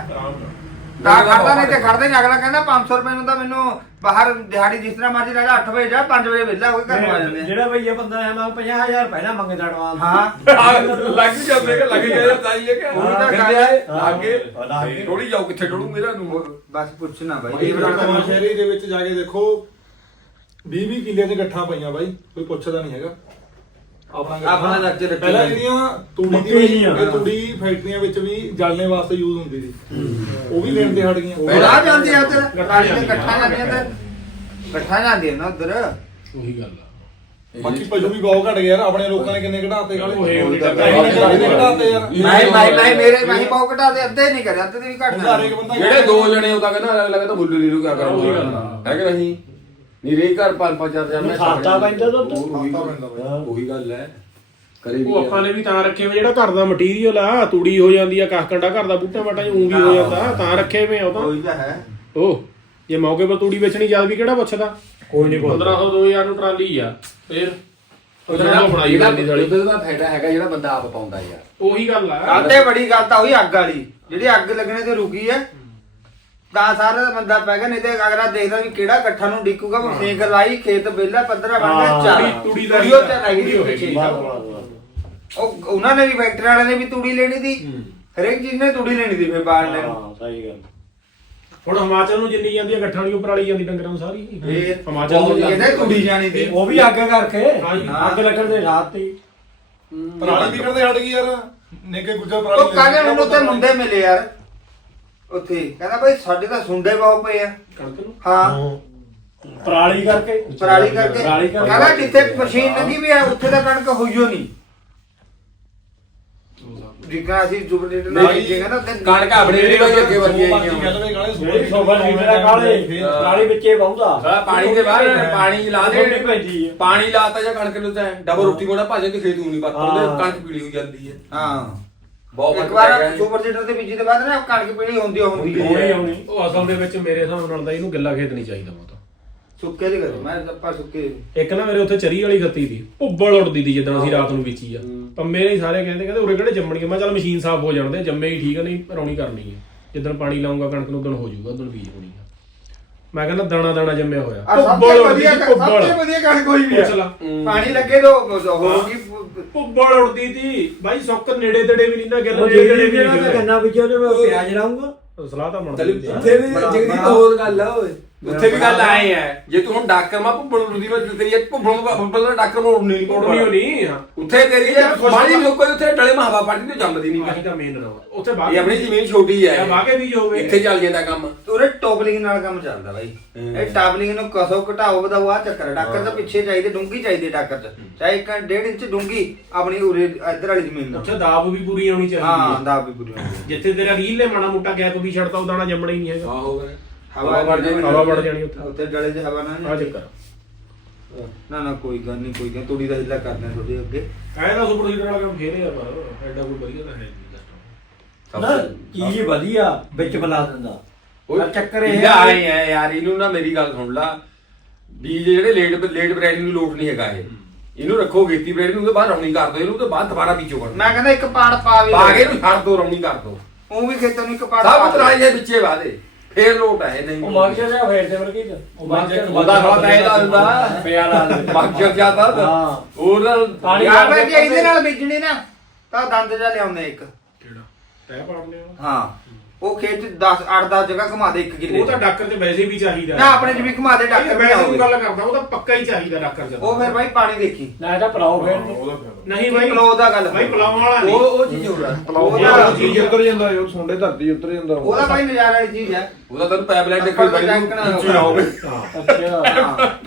ਤਾਂ ਖੜਦਾ ਨਹੀਂ ਤੇ ਖੜਦੇ ਨਹੀਂ। ਅਗਲਾ ਕਹਿੰਦਾ 500 ਰੁਪਏ ਨੂੰ ਤਾਂ ਮੈਨੂੰ ਬਾਹਰ ਦਿਹਾੜੀ ਜਿਸ ਤਰ੍ਹਾਂ ਮਰਜ਼ੀ ਲੈ ਜਾ 8 ਵਜੇ ਜਾ 5 ਵਜੇ ਵਿਹਲਾ ਹੋ ਕੇ ਘਰ ਨੂੰ ਆ ਜਾਂਦੇ ਆ। ਜਿਹੜਾ ਭਈਆ ਬੰਦਾ ਹੈ ਮੈਂ 50000 ਪਹਿਲਾਂ ਮੰਗਦਾ ਐਡਵਾਂਸ। ਹਾਂ। ਲੱਗ ਜਾਂਦੇ ਕਿ ਲੱਗ ਗਿਆ ਤਾਂ ਹੀ ਹੈ ਕਿ ਉਹੀ ਤਾਂ ਕਹਿੰਦੇ ਅੱਗੇ ਥੋੜੀ ਜਾਓ ਕਿੱਥੇ ਟੋੜੂ ਮੇਰਾ ਨੂੰ? ਬਸ ਪੁੱਛਣਾ ਬਾਈ। ਭਾਈ ਇਹ ਸ਼ਹਿਰੀ ਦੇ ਵਿੱਚ ਜਾ ਕੇ ਦੇਖੋ 20 20 ਕਿੱਲੇ ਤੇ ਇਕੱਠਾ ਪਈਆਂ ਬਾਈ ਕੋਈ ਪੁੱਛਦਾ ਨਹੀਂ ਹੈਗਾ। ਆਪਣਾ ਆਪਣਾ ਲੱਗ ਰੱਖੀ ਪਹਿਲਾਂ। ਜਿਹੜੀਆਂ ਤੂੜੀ ਮੱਕੀ ਦੀ ਦੀਆਂ। ਇਹ ਤੂੜੀ ਫੈਕਟਰੀਆਂ ਵਿੱਚ ਵੀ ਜਲਣੇ ਵਾਸਤੇ ਯੂਜ਼ ਹੁੰਦੀ ਸੀ। ਉਹ ਵੀ ਲੈਣ ਤੇ ਹਟ ਗਈਆਂ। ਪਹਿਲਾਂ ਜਾਂਦੀ ਆ ਉਧਰ। ਗੱਠਾਂ ਦੇ ਗੱਠਾਂ ਜਾਂਦੀਆਂ ਤੇ ਗੱਠਾਂ ਜਾਂਦੀਆਂ ਨਾ ਉਧਰ। ਉਹੀ ਗੱਲ ਆ। ਬਾਕੀ ਪਸ਼ੂ ਵੀ ਬਹੁਤ ਘਟ ਗਏ ਯਾਰ। ਆਪਣੇ ਲੋਕਾਂ ਨੇ ਕਿੰਨੇ ਘਟਾਤੇ? ਕਾਲੇ ਉਹ ਇਹ ਉਹੀ ਤਾਂ ਕਿੰਨੇ ਘਟਾਤੇ। ਯਾਰ। ਮੈਂ ਮੈਂ ਮੈਂ ਮੇਰੇ ਮੈਂ ਪਾਉ ਘਟਾ ਦੇ ਅੱਧੇ ਨਹੀਂ ਕਰਿਆ ਅੱਧੇ ਦੀ ਵੀ ਘੱਟ ਜਿਹੜੇ ਦੋ ਜਣੇ ਉਹ ਤਾਂ ਕਹਿੰਦਾ ਕਹਿੰਦਾ ਮੁੱਲ ਲੀਰੂ ਕਿਆ ਕਰਾਂਗੇ ਹੈ ਕਿ ਨਹੀਂ? ਨੀਰੇ ਘਰ ਪੰਜ ਪੰਜ ਚਾਰ ਜਣੇ ਖਾਤਾ ਪੈਂਦਾ ਤਾਂ ਉੱਥੇ। ਉਹੀ ਖਾਤਾ ਪੈਂਦਾ ਬਾਈ। ਉਹੀ ਗੱਲ ਹੈ। ਕਰੇ ਵੀ ਉਹ ਆਪਾਂ ਨੇ ਵੀ ਤਾਂ ਰੱਖੇ ਵੇ ਜਿਹੜਾ ਘਰ ਦਾ ਮਟੀਰੀਅਲ ਆ ਤੂੜੀ ਹੋ ਜਾਂਦੀ ਆ ਕਾਕੰਡਾ ਘਰ ਦਾ ਬੂਟਾ ਬਾਟਾ ਉਂ ਵੀ ਹੋ ਜਾਂਦਾ ਤਾਂ ਰੱਖੇ ਵੇ ਉਹ ਤਾਂ। ਉਹੀ ਤਾਂ ਹੈ। ਉਹ ਜੇ ਮੌਕੇ 'ਤੇ ਤੂੜੀ ਵੇਚਣੀ ਜਦ ਵੀ ਕਿਹੜਾ ਪੁੱਛਦਾ? ਕੋਈ ਨਹੀਂ 1500 2000 ਨੂੰ ਟਰਾਲੀ ਆ ਫੇਰ ਉਹਦੇ ਨਾਲ ਬਣਾਈ ਜਿਹੜਾ ਜਾਂਦੀ ਸਾਲੀ। ਦੁੱਧ ਦਾ ਫਾਇਦਾ ਹੈਗਾ ਜਿਹੜਾ ਬੰਦਾ ਆਪ ਪਾਉਂਦਾ ਯਾਰ। ਉਹੀ ਗੱਲ ਆ। ਆਤੇ ਬੜੀ ਗੱਲ ਤਾਂ ਉਹੀ ਅੱਗ ਵਾਲੀ ਜਿਹੜੀ ਅੱਗ ਲੱਗਣੇ ਤੇ ਰੁਕੀ ਹੈ। ਤਾਂ ਸਾਰਾ ਬੰਦਾ ਪੈ ਗਿਆ ਨਹੀਂ ਤੇ ਅਗਲਾ ਦੇਖਦਾ ਵੀ ਕਿਹੜਾ ਇਕੱਠਾ ਨੂੰ ਡਿੱਕੂਗਾ ਸੇਕ ਲਾਈ ਖੇਤ ਵਿਹਲਾ ਪੱਧਰਾ ਬਣ ਗਿਆ ਹਾਂ, ਚਾਰ ਤੂੜੀ- ਦਾ ਉਹ ਹੀ ਲਾਈ ਤੂੜੀ ਹੋਏਗੀ। ਉਹ ਉਹਨਾਂ ਨੇ ਵੀ ਫੈਕਟਰੀ ਵਾਲਿਆਂ ਨੇ ਵੀ ਤੂੜੀ ਲੈਣੀ ਸੀ। ਹਰੇਕ ਚੀਜ਼ ਨੇ ਤੂੜੀ ਲੈਣੀ ਸੀ ਫਿਰ ਬਾਹਰ ਨੇ ਹਾਂ ਸਹੀ ਗੱਲ। ਹੁਣ ਹਿਮਾਚਲ ਨੂੰ ਜਿੰਨੀ ਜਾਂਦੀ ਦੀ ਉੱਪਰ ਵਾਲੀ ਜਾਂਦੀ ਡੰਗਰਾਂ ਨੂੰ ਸਾਰੀ। ਇਹ ਹਿਮਾਚਲ ਨੂੰ ਇਹਦੇ ਤੂੜੀ ਜਾਣੀ ਸੀ। ਉਹ ਵੀ ਅੱਗ ਕਰਕੇ। ਅੱਗ ਲੱਗਣ ਦੇ ਰਾਤ ਤੇ। ਹੀ। ਪਰਾਲੀ ਵਿਕਣ ਦੇ ਹਟ ਗਈ ਯਾਰ? ਨੇਕੇ ਗੁੱਜਰ ਉਹ ਪਰਾਲੀ ਕਾਹਦੇ ਮੈਨੂੰ ਤੇ ਮੁੰਡੇ ਮਿਲੇ ਯਾਰ। ਉੱਥੇ ਕਹਿੰਦਾ ਭਾਈ ਸਾਡੇ ਤਾਂ ਸੁੰਡੇ ਬਹੁਤ ਪਏ ਆ। ਕਣਕ ਨੂੰ? ਹਾਂ। ਪਰਾਲੀ ਕਰਕੇ? ਪਰਾਲੀ ਕਰਕੇ। ਪਰਾਲੀ ਕਰਕੇ। ਕਹਿੰਦਾ ਜਿੱਥੇ ਮਸ਼ੀਨ ਲੱਗੀ ਵੀ ਆ ਉੱਥੇ ਤਾਂ ਕਣਕ ਹੋਈਓ ਨਹੀਂ। ਜਿੱਕਾ ਅਸੀਂ ਜੁਬਲੀਟ ਨਾਲ ਨਹੀਂ। ਕਹਿੰਦਾ ਤੇ ਕਣਕ ਆਪਣੇ ਵੀ ਬਾਈ ਅੱਗੇ ਵਰਗੀ ਆਈਆਂ ਜਿਹੜੀ ਸੋਫਾ ਲੀਟਰ ਆ। ਕਾਲੇ ਪਰਾਲੀ ਵਿੱਚੇ ਬਹੁੰਦਾ ਸਾਲਾ ਪਾਣੀ ਦੇ ਬਾਹਰ ਪਾਣੀ ਲਾ ਦੇ। ਨਹੀਂ ਹੈ ਪਾਣੀ ਲਾਤਾ ਜਾਂ ਕਣਕ ਨੂੰ ਤਾਂ ਡਬਲ ਰੋਟੀ ਮੋੜਾ ਭਾਜੇ ਤੇ ਖੇਤ ਨੂੰ ਨਹੀਂ ਹਾਂ। ਕਣਕ ਪੀਲੀ ਹੋ ਜਾਂਦੀ ਹੈ ਹਾਂ। ਬਹੁਤ ਇੱਕ ਫ਼ਰਕ ਵਾਰ ਹੈਗਾ। ਸੁਪਰ ਸੀਡਰ ਦੇ ਬੀਜੀ ਦੇ ਬਾਅਦ ਨਾ ਕਣਕ ਪੀਣੀ ਹੁੰਦੀ ਓ ਹੁੰਦੀ ਹੋਣੀ ਹੈ ਹੋਣੀ। ਉਹ ਅਸਲ ਦੇ ਵਿੱਚ ਮੇਰੇ ਹਿਸਾਬ ਨਾਲ ਤਾਂ ਇਹਨੂੰ ਗਿੱਲਾ ਖੇਤ ਨਹੀਂ ਚਾਹੀਦਾ ਮਤਾ ਸੁੱਕੇ ਦੀ ਕਰੇ ਮੈਂ ਆਪਾਂ ਸੁੱਕੇ ਇੱਕ ਨਾ ਮੇਰੇ ਉੱਥੇ ਚਰੀ ਵਾਲੀ ਖੱਤੀ ਸੀ ਭੁੱਬਲ ਉੱਡਦੀ ਸੀ ਜਦੋਂ ਅਸੀਂ ਰਾਤ ਨੂੰ ਵੇਚੀ ਆ। ਪੰਮੇ ਨੇ ਸਾਰੇ ਕਹਿੰਦੇ ਕਹਿੰਦੇ ਉਰੇ ਕਿਹੜੇ ਜੰਮਣੀ ਆ? ਮੈਂ ਕਿਹਾ ਚੱਲ ਮਸ਼ੀਨ ਸਾਫ਼ ਹੋ ਜਾਣ ਦੇ ਜੰਮੇ ਹੀ ਠੀਕ ਆ ਨਹੀਂ ਰੌਣੀ ਕਰਨੀ ਹੈ ਜਿੱਦਣ ਪਾਣੀ ਲਾਉਂਗਾ ਕਣਕ ਨੂੰ ਉਦੋਂ ਹੋ ਜਾਊਗਾ ਉਦੋਂ ਬੀਜ ਹੋਣੀ ਆ। ਮੈਂ ਕਹਿੰਦਾ ਦਾਣਾ ਦਾਣਾ ਜੰਮਿਆ ਹੋਇਆ। ਆ ਸਭ ਤੋਂ ਉੱਡਦੀ ਵਧੀਆ ਸੀ ਸਭ ਤੋਂ ਵਧੀਆ ਕਣਕ ਹੋਈ ਵੀ ਪੁੱਛ ਲਾ। ਆ ਪਾਣੀ ਲੱਗੇ ਤੋਂ ਹੋਊਗੀ ਭੁੱਬਲ ਉੱਡਦੀ ਸੀ ਬਾਈ ਸੁੱਕ ਨੇੜੇ ਤੇੜੇ ਵੀ ਨਹੀਂ ਨਾ ਗਿੱਲ ਉਹ ਨੇੜੇ ਜਿਹੜੀ ਤੇੜੇ ਵੀ ਜਿਹੜਾ ਨਹੀਂ ਗੰਨਾ ਵਿੱਚ ਉਹਦੇ ਵਿੱਚ ਪਿਆਜ਼ ਲਾਉਂਗਾ। ਸਲਾਹ ਤਾਂ ਬਣ ਚੱਲ ਜਾਂਦੀ ਆ। ਉੱਥੇ ਵੀ ਜਗਦੀ ਤਾਂ ਹੋਰ ਗੱਲ ਆ ਓਏ। ਉੱਥੇ ਵੀ ਗੱਲ ਆਏ ਆ ਜੇ ਤੂੰ ਹੁਣ ਡਾਕਰ ਮਾ ਭੁੱਬਲ ਉੜਦੀ ਮੈਂ ਤੇਰੀ ਇਹ ਭੁੱਬਲ ਭੁੱਬਲ ਦਾ ਡਾਕਰ ਮੋੜ ਨਹੀਂ ਉੱਡਣੀ ਓ ਨਹੀਂ ਹਾਂ। ਉੱਥੇ ਤੇਰੀ ਮਾੜੀ ਲੋਕਾਂ ਉੱਥੇ ਡਲੇ ਮਾ ਹਵਾ ਪੜਦੀ ਤੇ ਜੰਮਦੀ ਨਹੀਂ ਆਹੀ ਤਾਂ ਮੇਨ ਰੌਲਾ ਉੱਥੇ ਇਹ ਆਪਣੀ ਜ਼ਮੀਨ ਛੋਟੀ ਹੈ ਬਾਗੇ ਵੀ ਹੋਵੇ। ਇੱਥੇ ਚੱਲ ਜਾਂਦਾ ਕੰਮ। ਉਰੇ ਟੋਪਲਿੰਗ ਨਾਲ ਕੰਮ ਚੱਲਦਾ ਬਾਈ। ਇਹ ਟਾਪਲਿੰਗ ਨੂੰ ਕਸੋ ਘਟਾਓ ਵਧਾਓ ਆ ਚੱਕਰ ਹੈ। ਡਾਕਰ ਤਾਂ ਪਿੱਛੇ ਚਾਹੀਦੇ ਡੂੰਗੀ ਚਾਹੀਦੀ ਡਾਕਰ ਚ ਚਾਹੇ ਇੱਕ ਡੇਢ ਇੰਚ ਡੂੰਗੀ ਆਪਣੀ ਉਰੇ ਇੱਧਰ ਵਾਲੀ ਜ਼ਮੀਨ ਦਾ ਉੱਥੇ ਦਾਬ ਵੀ ਪੂਰੀ ਆਉਣੀ ਚਾਹੀਦੀ ਹਾਂ ਹੈ ਦਾ ਵੀ ਪੂਰੀ ਹੈ। ਜਿੱਥੇ ਤੇਰਾ ਰੀਲ ਨੇ ਮਾੜਾ ਮੋਟਾ ਗੈਪ ਵੀ ਛੱਡਦਾ ਉਹ ਦਾਣਾ ਜੰਮਣਾ ਹੀ ਨਹੀਂ ਹੈਗਾ। ਆਹੋ। ਹਵਾ ਵੜ ਜਾਣੀ ਹਵਾ ਵੜ ਜਾਣੀ ਉੱਥੇ। ਉੱਥੇ ਗਲੇ 'ਚ ਹਵਾ ਨਾ ਆ ਚੱਕਰ। ਨਾ ਨਾ ਕੋਈ ਗੱਲ ਨਹੀਂ ਕੋਈ ਗੱਲ ਤੂੜੀ ਦਾ ਹਿੱਲਾ ਕਰਦੇ ਆ ਤੁਹਾਡੇ ਅੱਗੇ। ਐ ਤਾਂ ਸੁਪਰ ਹੀਟਰ ਵਾਲਾ ਕੰਮ ਫੇਰ ਆ ਪਰ ਐਡਾ ਕੋਈ ਵਧੀਆ ਤਾਂ ਹੈ ਨਹੀਂ ਨਾ ਚੀਜ਼ ਵਧੀਆ ਵਿੱਚ ਬਣਾ ਦਿੰਦਾ। ਪਰ ਚੱਕਰ ਇਹ ਹੈ ਆਏ ਆ ਯਾਰ ਇਹਨੂੰ ਨਾ ਮੇਰੀ ਗੱਲ ਸੁਣ ਲਾ। ਬੀਜ ਜਿਹੜੇ ਲੇਟ ਲੇਟ ਵੈਰਾਈਟੀ ਨੂੰ ਲੋਟ ਨਹੀਂ ਹੈਗਾ ਇਹ। ਇਹਨੂੰ ਰੱਖੋ ਗੇਤੀ ਵੈਰਾਈਟੀ ਨੂੰ ਉਹਦੇ ਬਾਅਦ ਰੌਣੀ ਕਰ ਦੋ ਇਹਨੂੰ ਤੇ ਬਾਅਦ ਦੁਬਾਰਾ ਬੀਜੋ ਕਰ ਮੈਂ ਕਹਿੰਦਾ ਇੱਕ ਪਾੜ ਪਾ ਵੀ ਪਾ ਕੇ ਇਹਨੂੰ ਛੱਡ ਦੋ ਰੌਣੀ ਕਰ ਦੋ। ਉਹ ਵੀ ਖੇਤਾਂ ਨੂੰ ਇੱਕ ਪਾੜ ਸਭ ਪਾ ਤਰਾਈ ਦੇ ਵਿੱਚੇ ਵਾਦੇ ਫੇਰ ਲੋਟ ਨਹੀਂ ਉਹ ਮਗਜਰ ਜਾ ਫੇਰ ਤੇ ਵਰਗੀ ਚ ਉਹ ਮਗਜਰ ਉਹਦਾ ਥੋੜਾ ਪੈਦਾ ਹੁੰਦਾ ਪਿਆ ਲਾ ਦੇ ਮਗਜਰ ਜਾਂਦਾ ਹਾਂ। ਉਹਦਾ ਪਾਣੀ ਯਾਰ ਮੈਂ ਜੇ ਇਹਦੇ ਨਾਲ ਬੀਜਣੀ ਨਾ ਤਾਂ ਦੰਦ ਜਾ ਲਿਆਉਂਦੇ ਇੱਕ। ਕਿਹੜਾ? ਤੈ ਪਾਉਂਦੇ ਆ ਹਾਂ। ਉਹ ਖੇਤ 'ਚ 10 8-10 ਜਗ੍ਹਾ ਘੁਮਾ ਦੇ ਇੱਕ ਕਿੱਲੇ ਉਹ ਤਾਂ ਡਾਕਰ ਤੇ ਵੈਸੇ ਵੀ ਚਾਹੀਦਾ ਨਾ ਆਪਣੇ 'ਚ ਵੀ ਘੁਮਾ ਦੇ ਡਾਕਟਰ ਮੈਂ ਤੈਨੂੰ ਗੱਲ ਕਰਦਾ ਉਹ ਤਾਂ ਪੱਕਾ ਹੀ ਚਾਹੀਦਾ ਡਾਕਰ ਜਦੋਂ। ਉਹ ਫਿਰ ਬਾਈ ਪਾਣੀ ਦੇਖੀ। ਨਾ ਇਹਦਾ ਪਲਾਓ ਫੇਰ। ਨਹੀਂ ਬਾਈ ਬਾਈ ਪਲੋ ਦਾ ਗੱਲ। ਬਾਈ ਪਲਾਉਣ ਵਾਲਾ ਉਹ ਨਹੀਂ। ਉਹ ਚੀਜ਼ ਹੋ ਰਿਹਾ ਉਹਦਾ ਉਹ ਚੀਜ਼ ਉਤਰ ਜਾਂਦਾ ਉਹ ਸੁੰਡੇ ਧਰਤੀ ਉਤਰ ਜਾਂਦਾ। ਉਹ। ਉਹਦਾ ਬਾਈ ਨਜ਼ਾਰਾ ਵਾਲੀ ਚੀਜ਼ ਹੈ ਉਹਦਾ ਤੈਨੂੰ ਪਾਈਪਲਾਈਨ ਦੇਖੀ ਬੜੀ ਉੱਚੀ ਆਉਗੇ। ਹਾਂ। ਅੱਛਾ।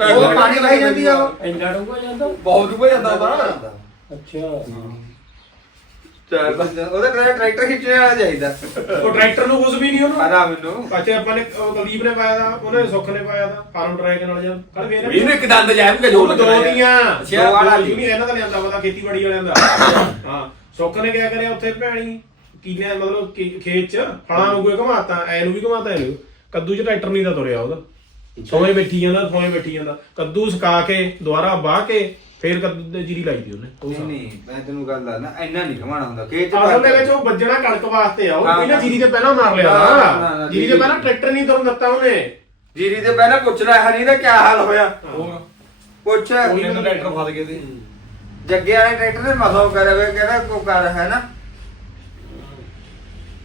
ਉਹ ਪਾਣੀ ਵਹੀ ਜਾਂਦੀ ਆ ਉਹ। ਇੰਨਾ ਡੂੰਘਾ ਜਾਂਦਾ? ਬਹੁਤ ਡੁੱਬੇ ਜਾਂਦਾ ਉਹਦਾ ਅੱਛਾ। ਚਾਰ ਦਾ ਉਹਦਾ ਟਰੈਕਟਰ ਖਿੱਚਣ ਵਾਲਾ ਚਾਹੀਦਾ ਉਹ ਟਰੈਕਟਰ ਨੂੰ ਕੁਝ ਵੀ ਨਹੀਂ ਉਹਨੂੰ। ਆਦਾ ਮੈਨੂੰ। ਅੱਛੇ ਆਪਾਂ ਨੇ ਉਹ ਕੁਲਦੀਪ ਨੇ ਪਾਇਆ ਦਾ ਉਹਨੇ ਸੁੱਖ ਨੇ ਪਾਇਆ ਦਾ ਫਾਰਮ ਟਰੈਕ ਨਾਲ ਜਾਂ ਕੱਲ ਵੇਰ ਇਹਨੂੰ ਇੱਕ ਦੰਦ ਜਾਇਬ ਜੋ ਦੋ ਦੋ ਦੀਆਂ। ਅੱਛਾ, ਦੋ ਵਾਲਾ ਨਹੀਂ ਇਹਨਾਂ ਦਾ ਲਿਆਂਦਾ ਪਤਾ ਖੇਤੀਬਾੜੀ ਵਾਲਿਆਂ ਦਾ। ਹਾਂ ਸੁੱਖ ਨੇ ਕਿਆ ਕਰਿਆ ਉੱਥੇ ਭੈਣੀ ਕੀਨੇ ਮਤਲਬ ਖੇਤ ਚ ਫਲਾਂ ਕੋਈ ਘਮਾਤਾ ਐ ਨੂੰ ਵੀ ਘਮਾਤਾ ਐ ਨੂੰ ਕੱਦੂ ਚ ਟਰੈਕਟਰ ਨਹੀਂ ਦਾ ਤੁਰਿਆ ਉਹਦਾ। ਸੋਏ ਬੈਠੀ ਜਾਂਦਾ ਸੋਏ ਬੈਠੀ ਜਾਂਦਾ। ਕੱਦੂ ਸੁਕਾ ਕੇ ਦੁਬਾਰਾ ਵਾਹ ਕੇ ਫੇਰ ਕੱਦੂ ਤੇ ਜੀਰੀ ਲਾਈ ਦੀ ਉਹਨੇ? ਉਹ ਨਹੀਂ ਸਾਲ। ਨਹੀਂ ਮੈਂ ਤੈਨੂੰ ਗੱਲ ਦੱਸਦਾ ਇੰਨਾ ਨਹੀਂ ਘਮਾਣਾ ਹੁੰਦਾ ਖੇਤ ਚ ਅਸਲ ਦੇ ਵਿੱਚ ਉਹ ਵੱਜਣਾ ਕਣਕ ਵਾਸਤੇ ਆ ਉਹ ਹਾਂ। ਜੀਰੀ ਦੇ ਪਹਿਲਾਂ ਮਾਰ ਲਿਆ ਨਾ, ਨਾ, ਨਾ ਨਾ, ਜੀਰੀ ਦੇ ਜੀਰੀ- ਪਹਿਲਾਂ ਟਰੈਕਟਰ ਨਹੀਂ ਤੁਰਨ ਦਿੱਤਾ ਉਹਨੇ। ਜੀਰੀ ਦੇ ਪਹਿਲਾਂ ਪੁੱਛਣਾ ਹਰੀ ਦਾ ਕੀ ਹਾਲ ਹੋਇਆ? ਹੋਰ? ਪੁੱਛ। ਉਹੀ ਤਿੰਨ ਟਰੈਕਟਰ ਫਸ ਗਏ ਤੇ ਜੱਗੇ ਵਾਲੇ ਟਰੈਕਟਰ ਦੇ ਮਸੋ ਕਰੇ ਕਹਿੰਦਾ ਕੋ ਕਰ ਹੈ ਨਾ?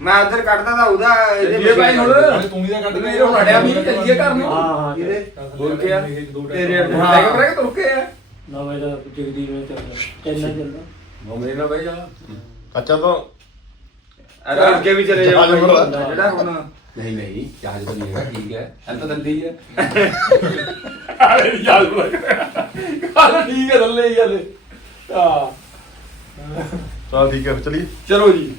ਮੈਂ ਉਧਰ ਕੱਢਦਾ ਤਾਂ ਉਹਦਾ ਇਹ ਭਾਈ ਹੁਣ। ਤੂੰ ਹੀ ਤਾਂ ਕੱਢ ਇਹ ਹੁਣ ਅੜਿਆ ਵੀ ਚੱਲੀਏ ਘਰ ਨੂੰ। ਹਾਂ ਹਾਂ ਇਹਦੇ ਬੋਲ ਕੇ ਆ ਤੇਰੇ ਲੈ ਅੱਗੇ ਕੇ ਬਰੇ ਤੁਰ ਕੇ ਆ ਨਵੇਂ ਦਾ ਜਗਦੀ ਵਿੱਚ ਚੱਲਦਾ ਚੱਲਦਾ ਚੱਲਦਾ ਮਮਰੇ ਨਾਲ ਬਈ ਜਾ ਅੱਛਾ ਤਾਂ ਅਰੇ ਅੱਗੇ ਵੀ ਚਲੇ ਭਾਈ। ਜਿਹੜਾ ਹੁਣ ਨਹੀਂ ਨਹੀਂ ਜਹਾਜ਼ ਤਾਂ ਨਹੀਂ ਹੈਗਾ। ਠੀਕ ਹੈ। ਐਂ ਤਾਂ ਦੰਦੀ ਹੈ। ਜਹਾਜ਼ ਕਾਲ ਠੀਕ ਹੈ ਹੀ ਹਲੇ ਠੀਕ ਹੈ ਚਲੀ ਚਲੋ ਜੀ।